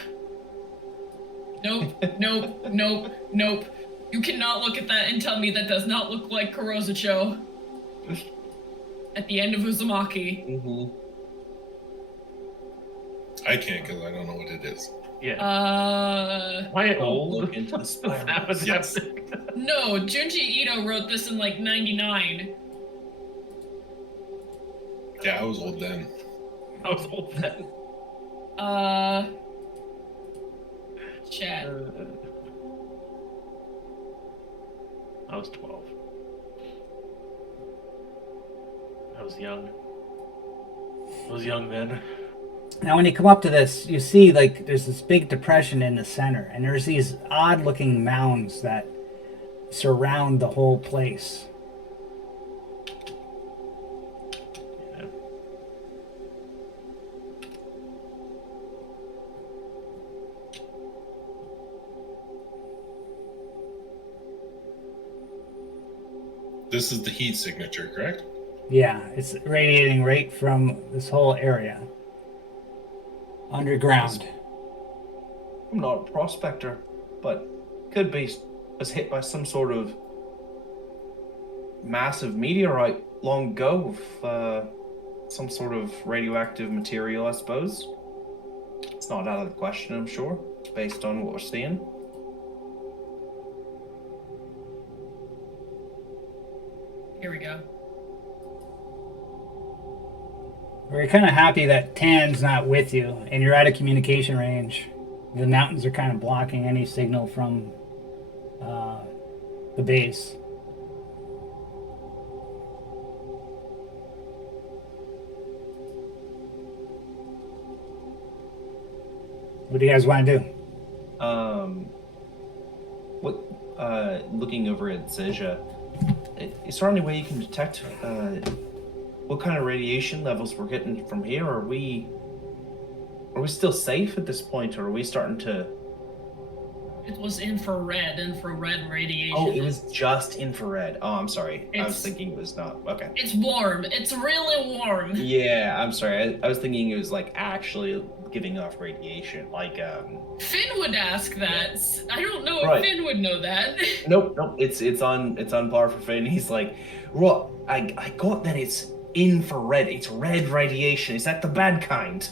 Nope, nope, nope, nope. You cannot look at that and tell me that does not look like Kurozucho. At the end of Uzumaki. Mm-hmm. I can't because I don't know what it is. Yeah. Why old? Look into the spiral. That was Yes. No, Junji Ito wrote this in like 99. Yeah, I was old then. I was old then. Chat. I was 12. I was young. I was young then. Now when you come up to this, you see like there's this big depression in the center, and there's these odd looking mounds that surround the whole place. Yeah. This is the heat signature, correct? Yeah, it's radiating right from this whole area. Underground. I'm not a prospector, but could be was hit by some sort of massive meteorite long ago with some sort of radioactive material, I suppose. It's not out of the question, I'm sure, based on what we're seeing. Here we go. We're kind of happy that Tan's not with you, and you're out of communication range. The mountains are kind of blocking any signal from the base. What do you guys want to do? Looking over at Zizia, is there any way you can detect what kind of radiation levels we're getting from here? Are we still safe at this point, or are we starting to? It was infrared radiation. Oh, it was just infrared. Oh, I'm sorry. I was It's- thinking it was not. Okay. It's warm. It's really warm. Yeah, I'm sorry. I was thinking it was like actually giving off radiation, like Finn would ask that. I don't know if Right. Finn would know that. Nope. It's on par for Finn. He's like, what? I got that it's infrared. It's red radiation. Is that the bad kind?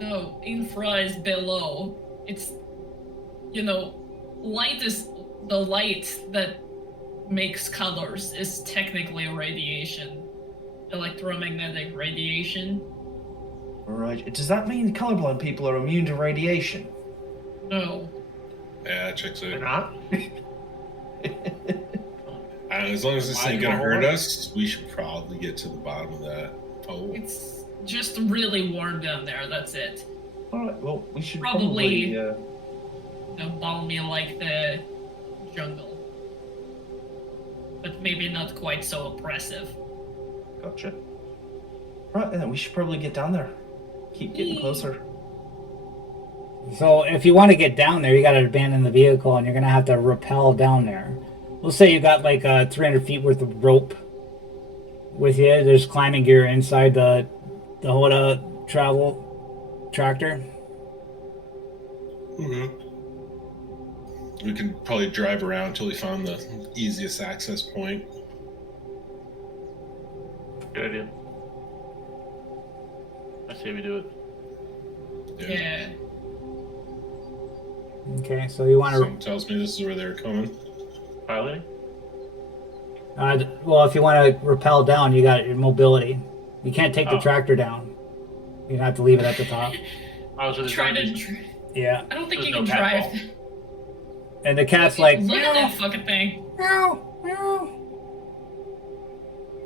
No, infra is below. It's, light is the light that makes colors is technically radiation. Electromagnetic radiation. Right. Does that mean colorblind people are immune to radiation? No. Yeah, that checks They're it. not? As long as this Why ain't do gonna you hurt want- us, we should probably get to the bottom of that. Oh, It's just really warm down there, that's it. All right. Well, we should Probably- probably Balmy like the jungle. But maybe not quite so oppressive. gotcha. Right. Then we should probably get down there. Keep getting closer. So if you want to get down there, you got to abandon the vehicle, and you're going to have to rappel down there. We'll say you got like 300 feet worth of rope with you. There's climbing gear inside the Hoda travel tractor. we can probably drive around until we found the easiest access point. Good idea. I say we do it. Yeah. Okay, so you want to... Something tells me this is where they're coming. Piloting? well, if you want to rappel down, you got your mobility. You can't take the Oh. tractor down. You have to leave it at the top. Oh, so there's Try not to. these- Yeah. I don't think There's you no can drive. catwalk. And the cat's like, Look at meow, that fucking thing. meow, meow,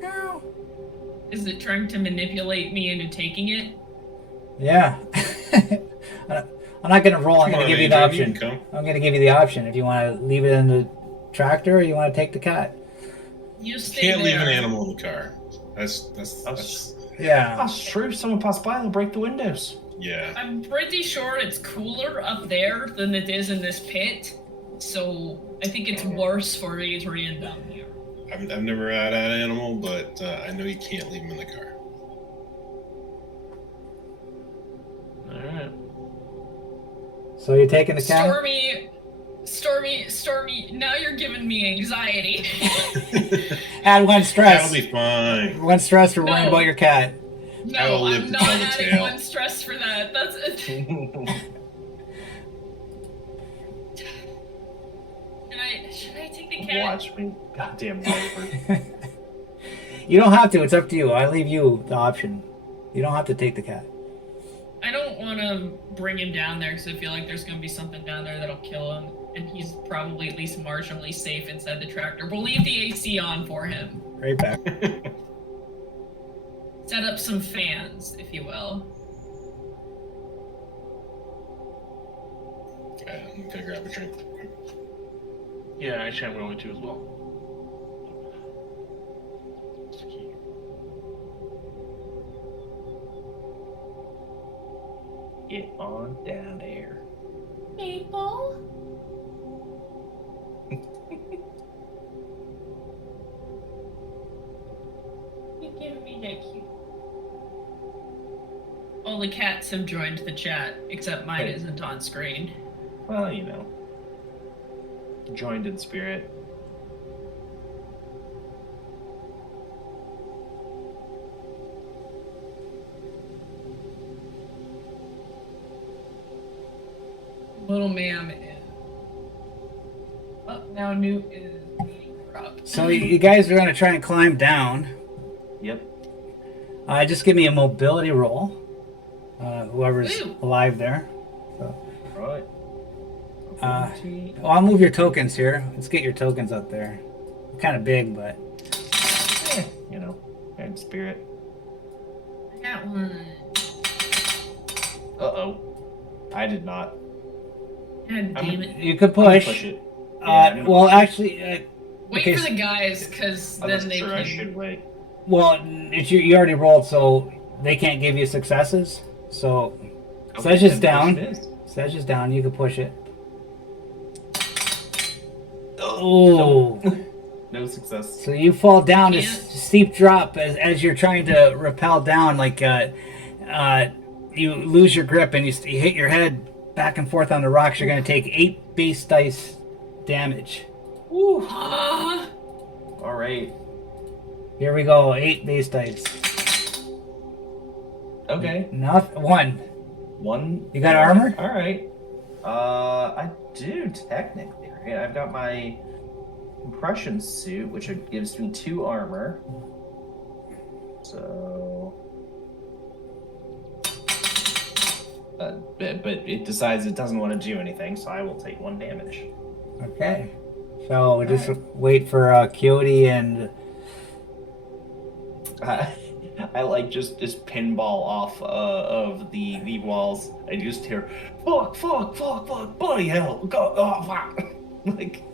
meow. Is it trying to manipulate me into taking it? Yeah. I'm not gonna roll. I'm Come gonna on, give you the Adrian, option. you can come. I'm gonna give you the option if you want to leave it in the tractor or you want to take the cat. You stay Can't there. leave an animal in the car. That's Yeah. That's true. Someone passed by, they'll break the windows. yeah. I'm pretty sure it's cooler up there than it is in this pit. So I think it's worse for Adrian down here. I've never had an animal, but I know you can't leave them in the car. All right. So you're taking the cat? Stormy, now you're giving me anxiety. Add one stress. That'll be fine. One stress for No. worrying about your cat. I will No, live I'm to not tell the adding tale. one stress for that. That's it. Should I take the cat? Watch me. Goddamn Wyvern. You don't have to. It's up to you. I leave you the option. You don't have to take the cat. I don't want to bring him down there because I feel like there's going to be something down there that'll kill him. And he's probably at least marginally safe inside the tractor. We'll leave the AC on for him. Right back. Set up some fans, if you will. Okay, I'm gonna grab a drink. Yeah, actually, I'm going to as well. Get on down there. Maple? You give me that cute. All the cats have joined the chat, except mine Hey. isn't on screen. Well, you know. Joined in spirit. Little ma'am is. Oh, now Newt is beating her up. So you guys are going to try and climb down. Yep. Just give me a mobility roll. Whoever's Woo. alive there. Right. Well, I'll move your tokens here. Let's get your tokens up there. Kind of big, but You know, in spirit. I got one. Uh-oh. I did not. God damn it. you could I'm gonna push. push it. Yeah, I'm gonna Well, push it. actually, Wait okay, for the guys, because Oh, then that's they true. can. I should wait. well, you already rolled, so they can't give you successes. So Sedge is then down. push it is. Sedge is down. You can push it. Oh. Oh. No success. So you fall down this Can't. steep drop as you're trying to rappel down, like you lose your grip and you hit your head back and forth on the rocks. You're going to take 8 base dice damage. Woo. Ah, All right. Here we go, 8 base dice. Okay. Nothing. 1. One. You got armor? All right. I do technically. Right? I've got my compression suit, which gives me 2 armor. So. But it decides it doesn't want to do anything, so I will take 1 damage. Okay. So we just wait for Coyote and I like just pinball off of the walls. I just hear fuck, bloody hell, go, oh, fuck. Like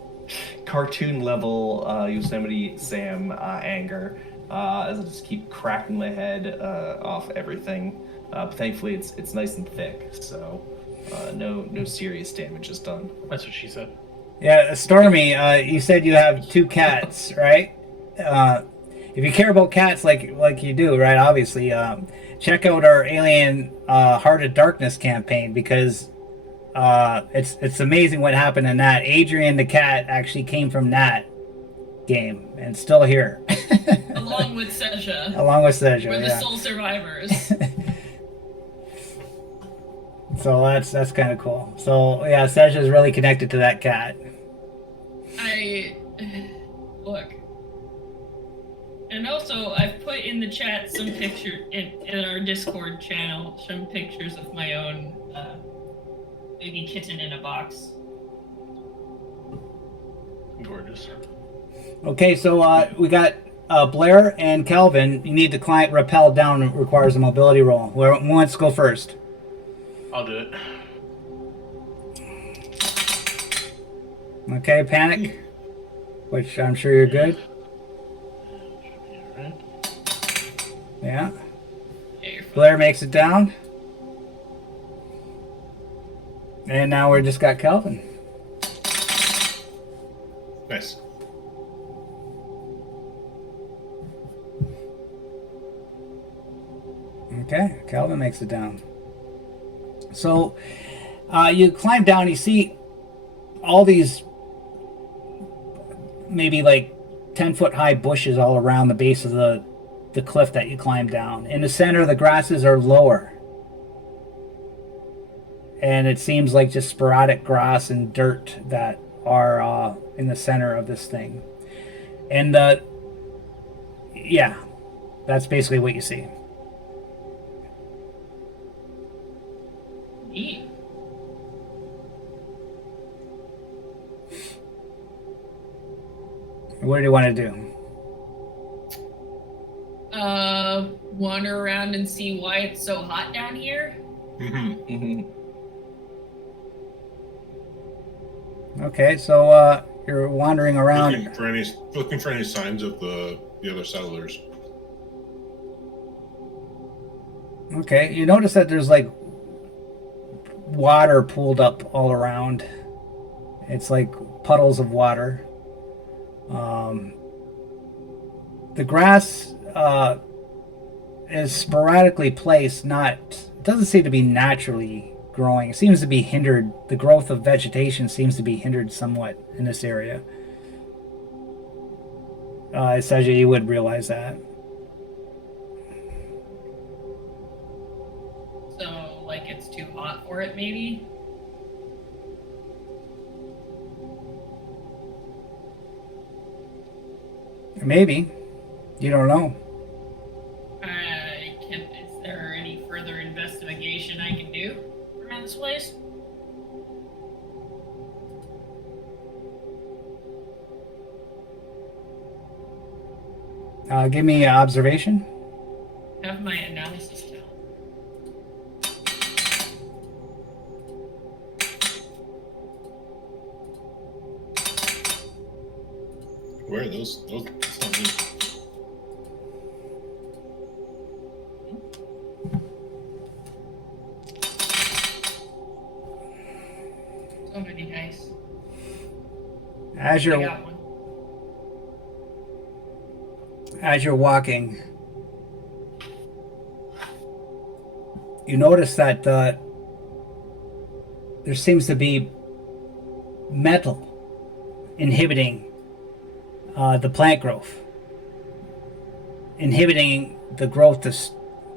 cartoon level Yosemite Sam anger as I just keep cracking my head off everything. But thankfully it's nice and thick, so no serious damage is done. That's what she said. yeah, Stormy. You said you have 2 cats, right? If you care about cats like you do, right? Obviously, check out our Alien Heart of Darkness campaign because it's amazing what happened in that. Adrian the cat actually came from that game and still here, along with Seja. along with Seja. We're the Yeah. sole survivors. So that's kind of cool. So yeah, Seja is really connected to that cat. Look. And also, I've put in the chat some picture in our Discord channel, some pictures of my own baby kitten in a box. Gorgeous. Okay, so we got Blair and Calvin. You need the client rappel down. It requires a mobility roll. Who wants to go first? I'll do it. Okay, panic, which I'm sure you're good. Alright. Yeah. Yeah, you're fine. Blair makes it down. And now we just got Calvin. Nice. Okay, Calvin makes it down. So you climb down, you see all these maybe like 10-foot high bushes all around the base of the cliff that you climb down. In the center, the grasses are lower. And it seems like just sporadic grass and dirt that are in the center of this thing. And yeah, that's basically what you see. Neat. What do you want to do? Wander around and see why it's so hot down here. Mm-hmm. Okay, so you're wandering around. Looking for any signs of the other settlers. Okay, you notice that there's like water pooled up all around. It's like puddles of water. The grass is sporadically placed, it doesn't seem to be naturally growing. It seems to be hindered. The growth of vegetation seems to be hindered somewhat in this area. Saja, you would realize that. So, like, it's too hot for it, maybe? Maybe. You don't know. Is there any further investigation I can do around this place? Give me an observation. Have my analysis talent. Where are those? That's not me. So many dice. As I you're got one. as you're walking, you notice that there seems to be metal inhibiting the plant growth, inhibiting the growth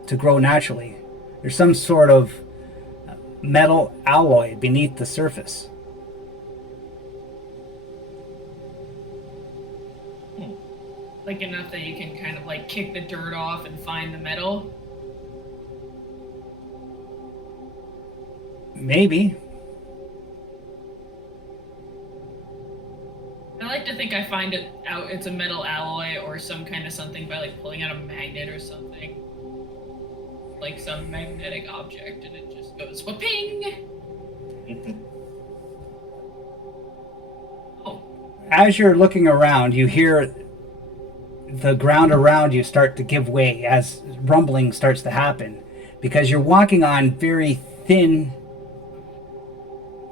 to grow naturally. There's some sort of metal alloy beneath the surface. Like enough that you can kind of like kick the dirt off and find the metal. Maybe. I like to think I find it out it's a metal alloy or some kind of something by like pulling out a magnet or something. Like some magnetic object and it just goes whooping. Oh, As you're looking around, you hear the ground around you start to give way as rumbling starts to happen because you're walking on very thin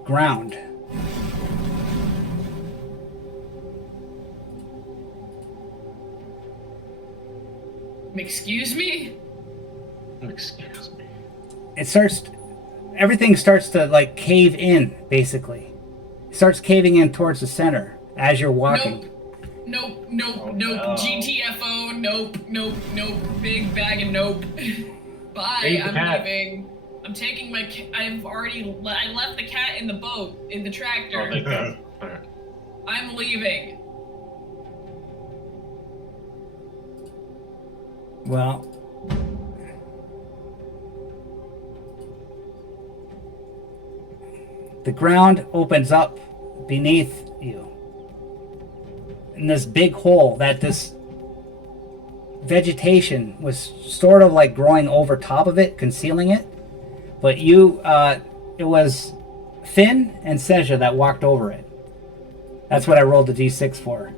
ground. excuse me? Excuse me. Everything starts to like cave in, basically. It starts caving in towards the center as you're walking. Nope, Oh, no. GTFO, nope, big bag of nope. Bye, Leave the I'm cat. leaving. I'm taking my I left the cat in the boat, in the tractor. I'll take that. Alright. I'm leaving. Well, the ground opens up beneath you. in this big hole that this vegetation was sort of like growing over top of it, concealing it. But it was Finn and Seja that walked over it. That's what I rolled the d6 for.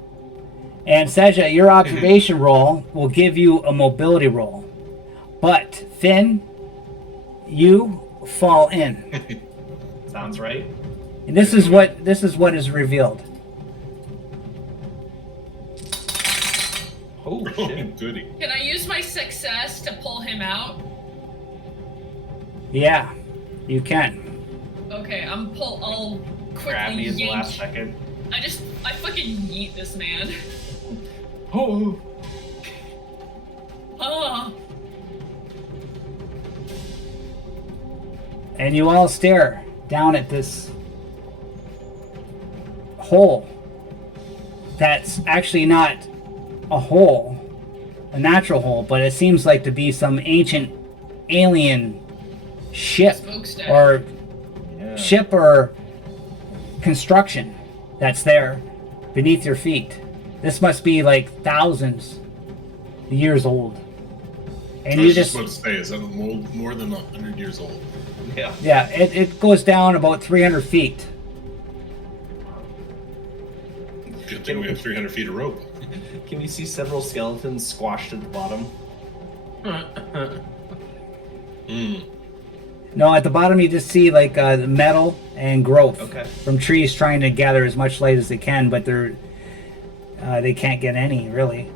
And Seja, your observation roll will give you a mobility roll. But Finn, you fall in. Sounds right. And this is what is revealed. Oh, shit. Goody. Can I use my success to pull him out? Yeah, you can. Okay, I'll Grab me quickly at the yank. last second. I fucking yeet this man. Oh, Oh, And you all stare down at this hole that's actually not a hole, a natural hole, but it seems like to be some ancient alien ship smokestack. or yeah. ship or construction that's there beneath your feet. This must be like thousands of years old. And I you was just, about to say, is that more than 100 years old? Yeah. yeah, it goes down about 300 feet. Good thing we have 300 feet of rope. Can you see several skeletons squashed at the bottom? No, at the bottom you just see like the metal and growth Okay. from trees trying to gather as much light as they can, but they can't get any really.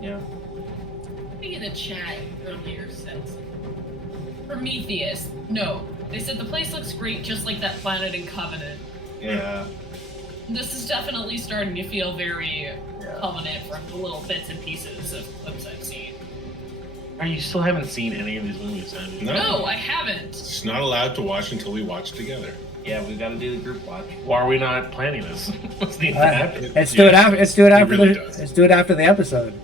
Yeah. I think in the chat earlier said Prometheus. No, they said the place looks great, just like that planet in Covenant. Yeah. This is definitely starting to feel very Covenant from the little bits and pieces of clips I've seen. Are you still haven't seen any of these movies, then? No, I haven't. It's not allowed to watch until we watch together. Yeah, we've got to do the group watch. Why are we not planning this? What's the Let's do it after. Let's do it after really the. does. Let's do it after the episode.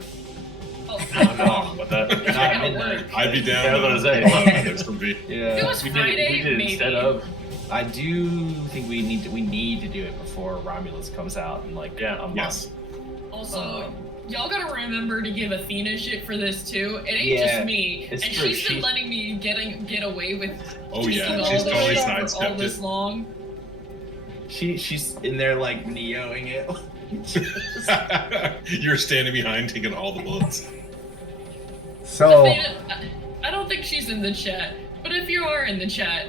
Oh, I don't know about that. I gotta work. I'd be down. Yeah, I was gonna say. 11 minutes would be. If it Yeah. was We Friday, did it maybe. instead of. I do think we need to do it before Romulus comes out in like Yeah, a month. Yes. Also, y'all gotta remember to give Athena shit for this too. It ain't Yeah, just me, it's and true. she's been She- letting me get away with. Oh taking yeah, all she's this totally shit for all sidestepped this it. long. She's in there like Neoing it. You're standing behind, taking all the bullets. So Athena, I don't think she's in the chat, but if you are in the chat,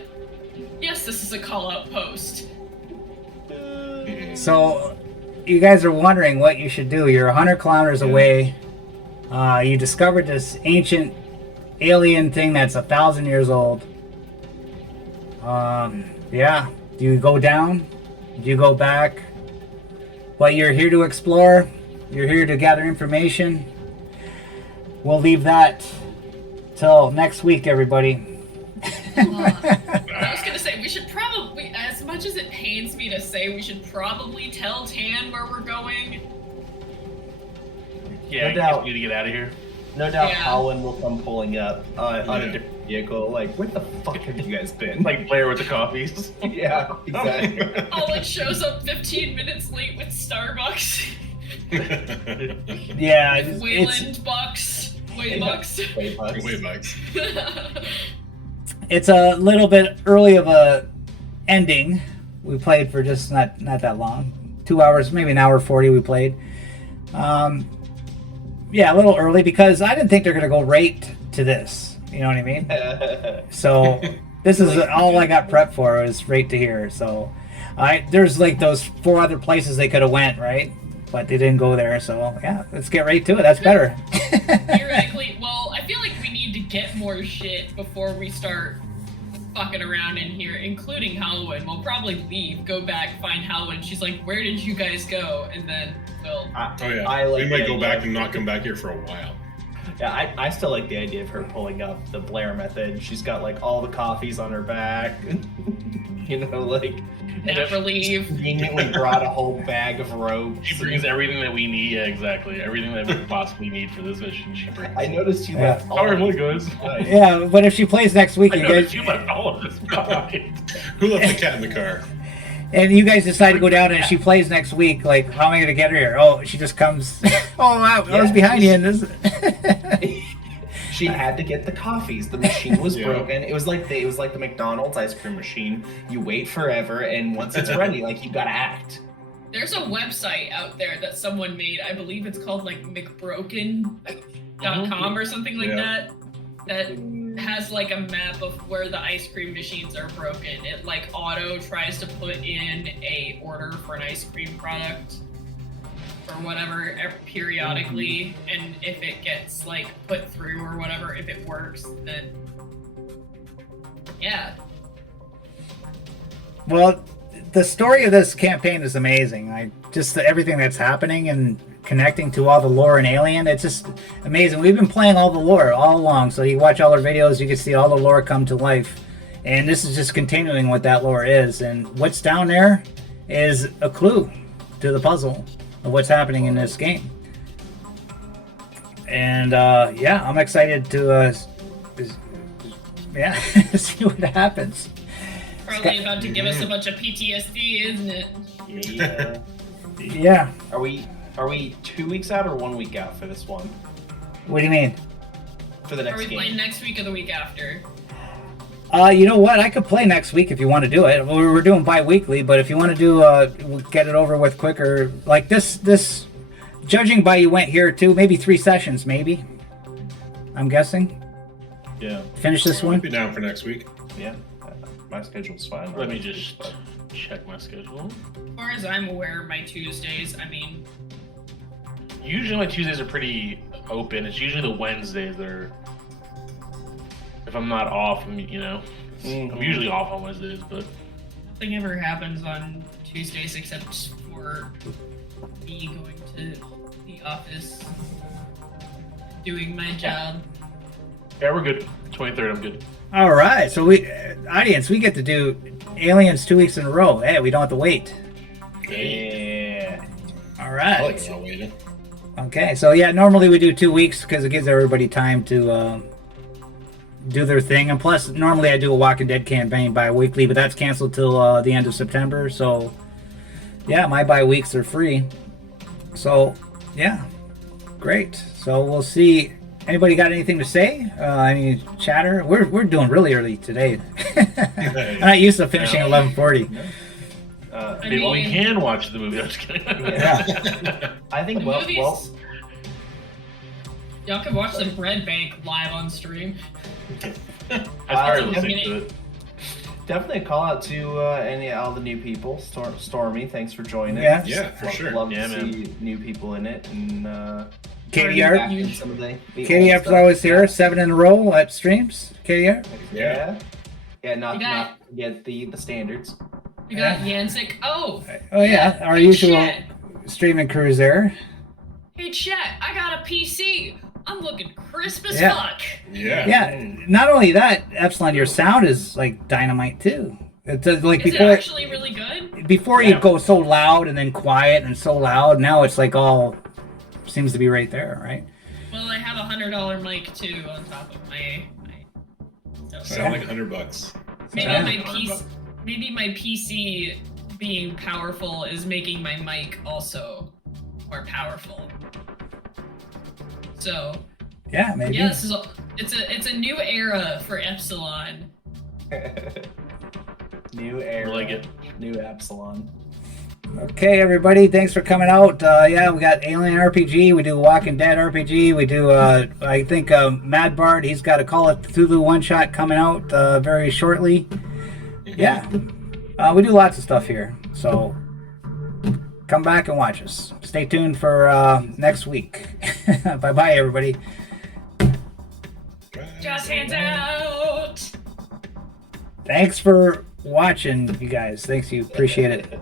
yes, this is a call-out post. so you guys are wondering what you should do. You're 100 kilometers away. You discovered this ancient alien thing that's 1,000 years old. Yeah. Do you go down? Do you go back? But you're here to explore. You're here to gather information. We'll leave that till next week, everybody. I was gonna say we should probably, as much as it pains me to say, we should probably tell Tan where we're going. Yeah, No doubt. you need to get out of here. No doubt Yeah. Colin will come pulling up on Yeah. a different vehicle. Like, where the fuck have you guys been? Like Blair with the coffees. yeah, exactly. Owen shows up 15 minutes late with Starbucks. Yeah, With it's Wayland Bucks. Wait, Bucks. Wait, Bugs. Way back. it's a little bit early of a ending. We played for just not that long, 2 hours, maybe an hour 40. We played. Yeah, a little early because I didn't think they're gonna go right to this. You know what I mean? So this is all I got prepped for was right to here. So there's like those 4 other places they could have went, right? But they didn't go there. So yeah, let's get right to it. That's better. Theoretically, well, I feel like we need to get more shit before we start fucking around in here, including Halloween. We'll probably leave, go back, find Halloween. She's like, "Where did you guys go?" And then we'll. Oh yeah. I like we might the go idea. back and not come back here for a while. Yeah, I still like the idea of her pulling up the Blair method. She's got like all the coffees on her back. You know, like Never leave. conveniently brought a whole bag of ropes. She brings everything that we need. Yeah, exactly. Everything that we possibly need for this mission, she brings. I noticed you Yeah. left all Sorry, of what these goes? behind. Yeah, but if she plays next week, I you noticed guys, you left all of this behind. Who left the cat in the car? And you guys decide to go down, and she plays next week. Like, how am I going to get her here? Oh, she just comes. Oh, wow, I was behind you in this. She had to get the coffees. The machine was Yeah. broken. It was like the McDonald's ice cream machine. You wait forever, and once it's ready, like you gotta act. There's a website out there that someone made. I believe it's called like McBroken.com or something like Yeah. that has like a map of where the ice cream machines are broken. It like auto tries to put in a order for an ice cream product or whatever periodically, and if it gets like put through or whatever, if it works, then yeah. Well, the story of this campaign is amazing. Just everything that's happening and connecting to all the lore and Alien, it's just amazing. We've been playing all the lore all along, so you watch all our videos, you can see all the lore come to life. And this is just continuing what that lore is. And what's down there is a clue to the puzzle of what's happening in this game. And yeah, I'm excited to see what happens. Probably about to give us a bunch of PTSD, isn't it? Yeah. Yeah. Are we 2 weeks out or 1 week out for this one? What do you mean? For the Are next we game? playing next week or the week after? You know what? I could play next week if you want to do it. We're doing bi-weekly, but if you want to do get it over with quicker, like this, judging by you went here too, maybe 3 sessions, maybe. I'm guessing. Yeah. Finish this I'll one. be down for next week. Yeah. My schedule's fine. Let me just check my schedule. As far as I'm aware, my Tuesdays, I mean, Usually my Tuesdays are pretty open. It's usually the Wednesdays that are. If I'm not off, I'm usually off on Wednesdays, but nothing ever happens on Tuesdays except for me going to the office, doing my job. yeah, we're good. 23rd, I'm good. All right. So audience, we get to do Aliens 2 weeks in a row. Hey, we don't have to wait. Yeah. All I right. like not waiting. Okay. So yeah, normally we do 2 weeks because it gives everybody time to do their thing. And plus, normally I do a Walking Dead campaign bi-weekly, but that's canceled till the end of September. So yeah, my bi-weeks are free. So yeah, great. So we'll see. Anybody got anything to say? Any chatter? We're doing really early today. I'm not used to finishing at 11:40. Maybe we mean- can watch the movie. I'm just kidding. Yeah. I think The movies. Y'all can watch the Bread Bank live on stream. I started listening definitely- to it. definitely a call out to all the new people. Stormy, thanks for joining. Yeah. Yeah, for sure. Love Yeah, to man. see new people in it and Katie back Art. in some of the Katie old Art's stuff. always here, 7 in a row at streams. Katie Art. Yeah. Yeah, not You got not forget the standards. We got Yancek. Oh, Oh yeah, our hey, usual Chet. streaming crews there. Hey, chat, I got a PC. I'm looking crisp as Yeah. fuck. Yeah. Yeah. Not only that, Epsilon, your sound is like dynamite too. It's like Is it actually really good? before you Yeah. go so loud and then quiet and so loud. Now it's like all seems to be right there, right? Well, I have a $100 mic too on top of my Sound like $100. maybe Yeah. maybe my PC being powerful is making my mic also more powerful. So Yeah, maybe. yeah, it's a new era for Epsilon. New era. I like it. New Epsilon. Okay, everybody, thanks for coming out. Yeah, we got Alien RPG, we do Walking Dead RPG, we do, I think, Mad Bard, he's got a Call of Cthulhu one-shot coming out very shortly. Yeah, we do lots of stuff here, so come back and watch us. Stay tuned for next week. Bye-bye, everybody. Just hands out. Thanks for watching, you guys. Thanks, you appreciate it.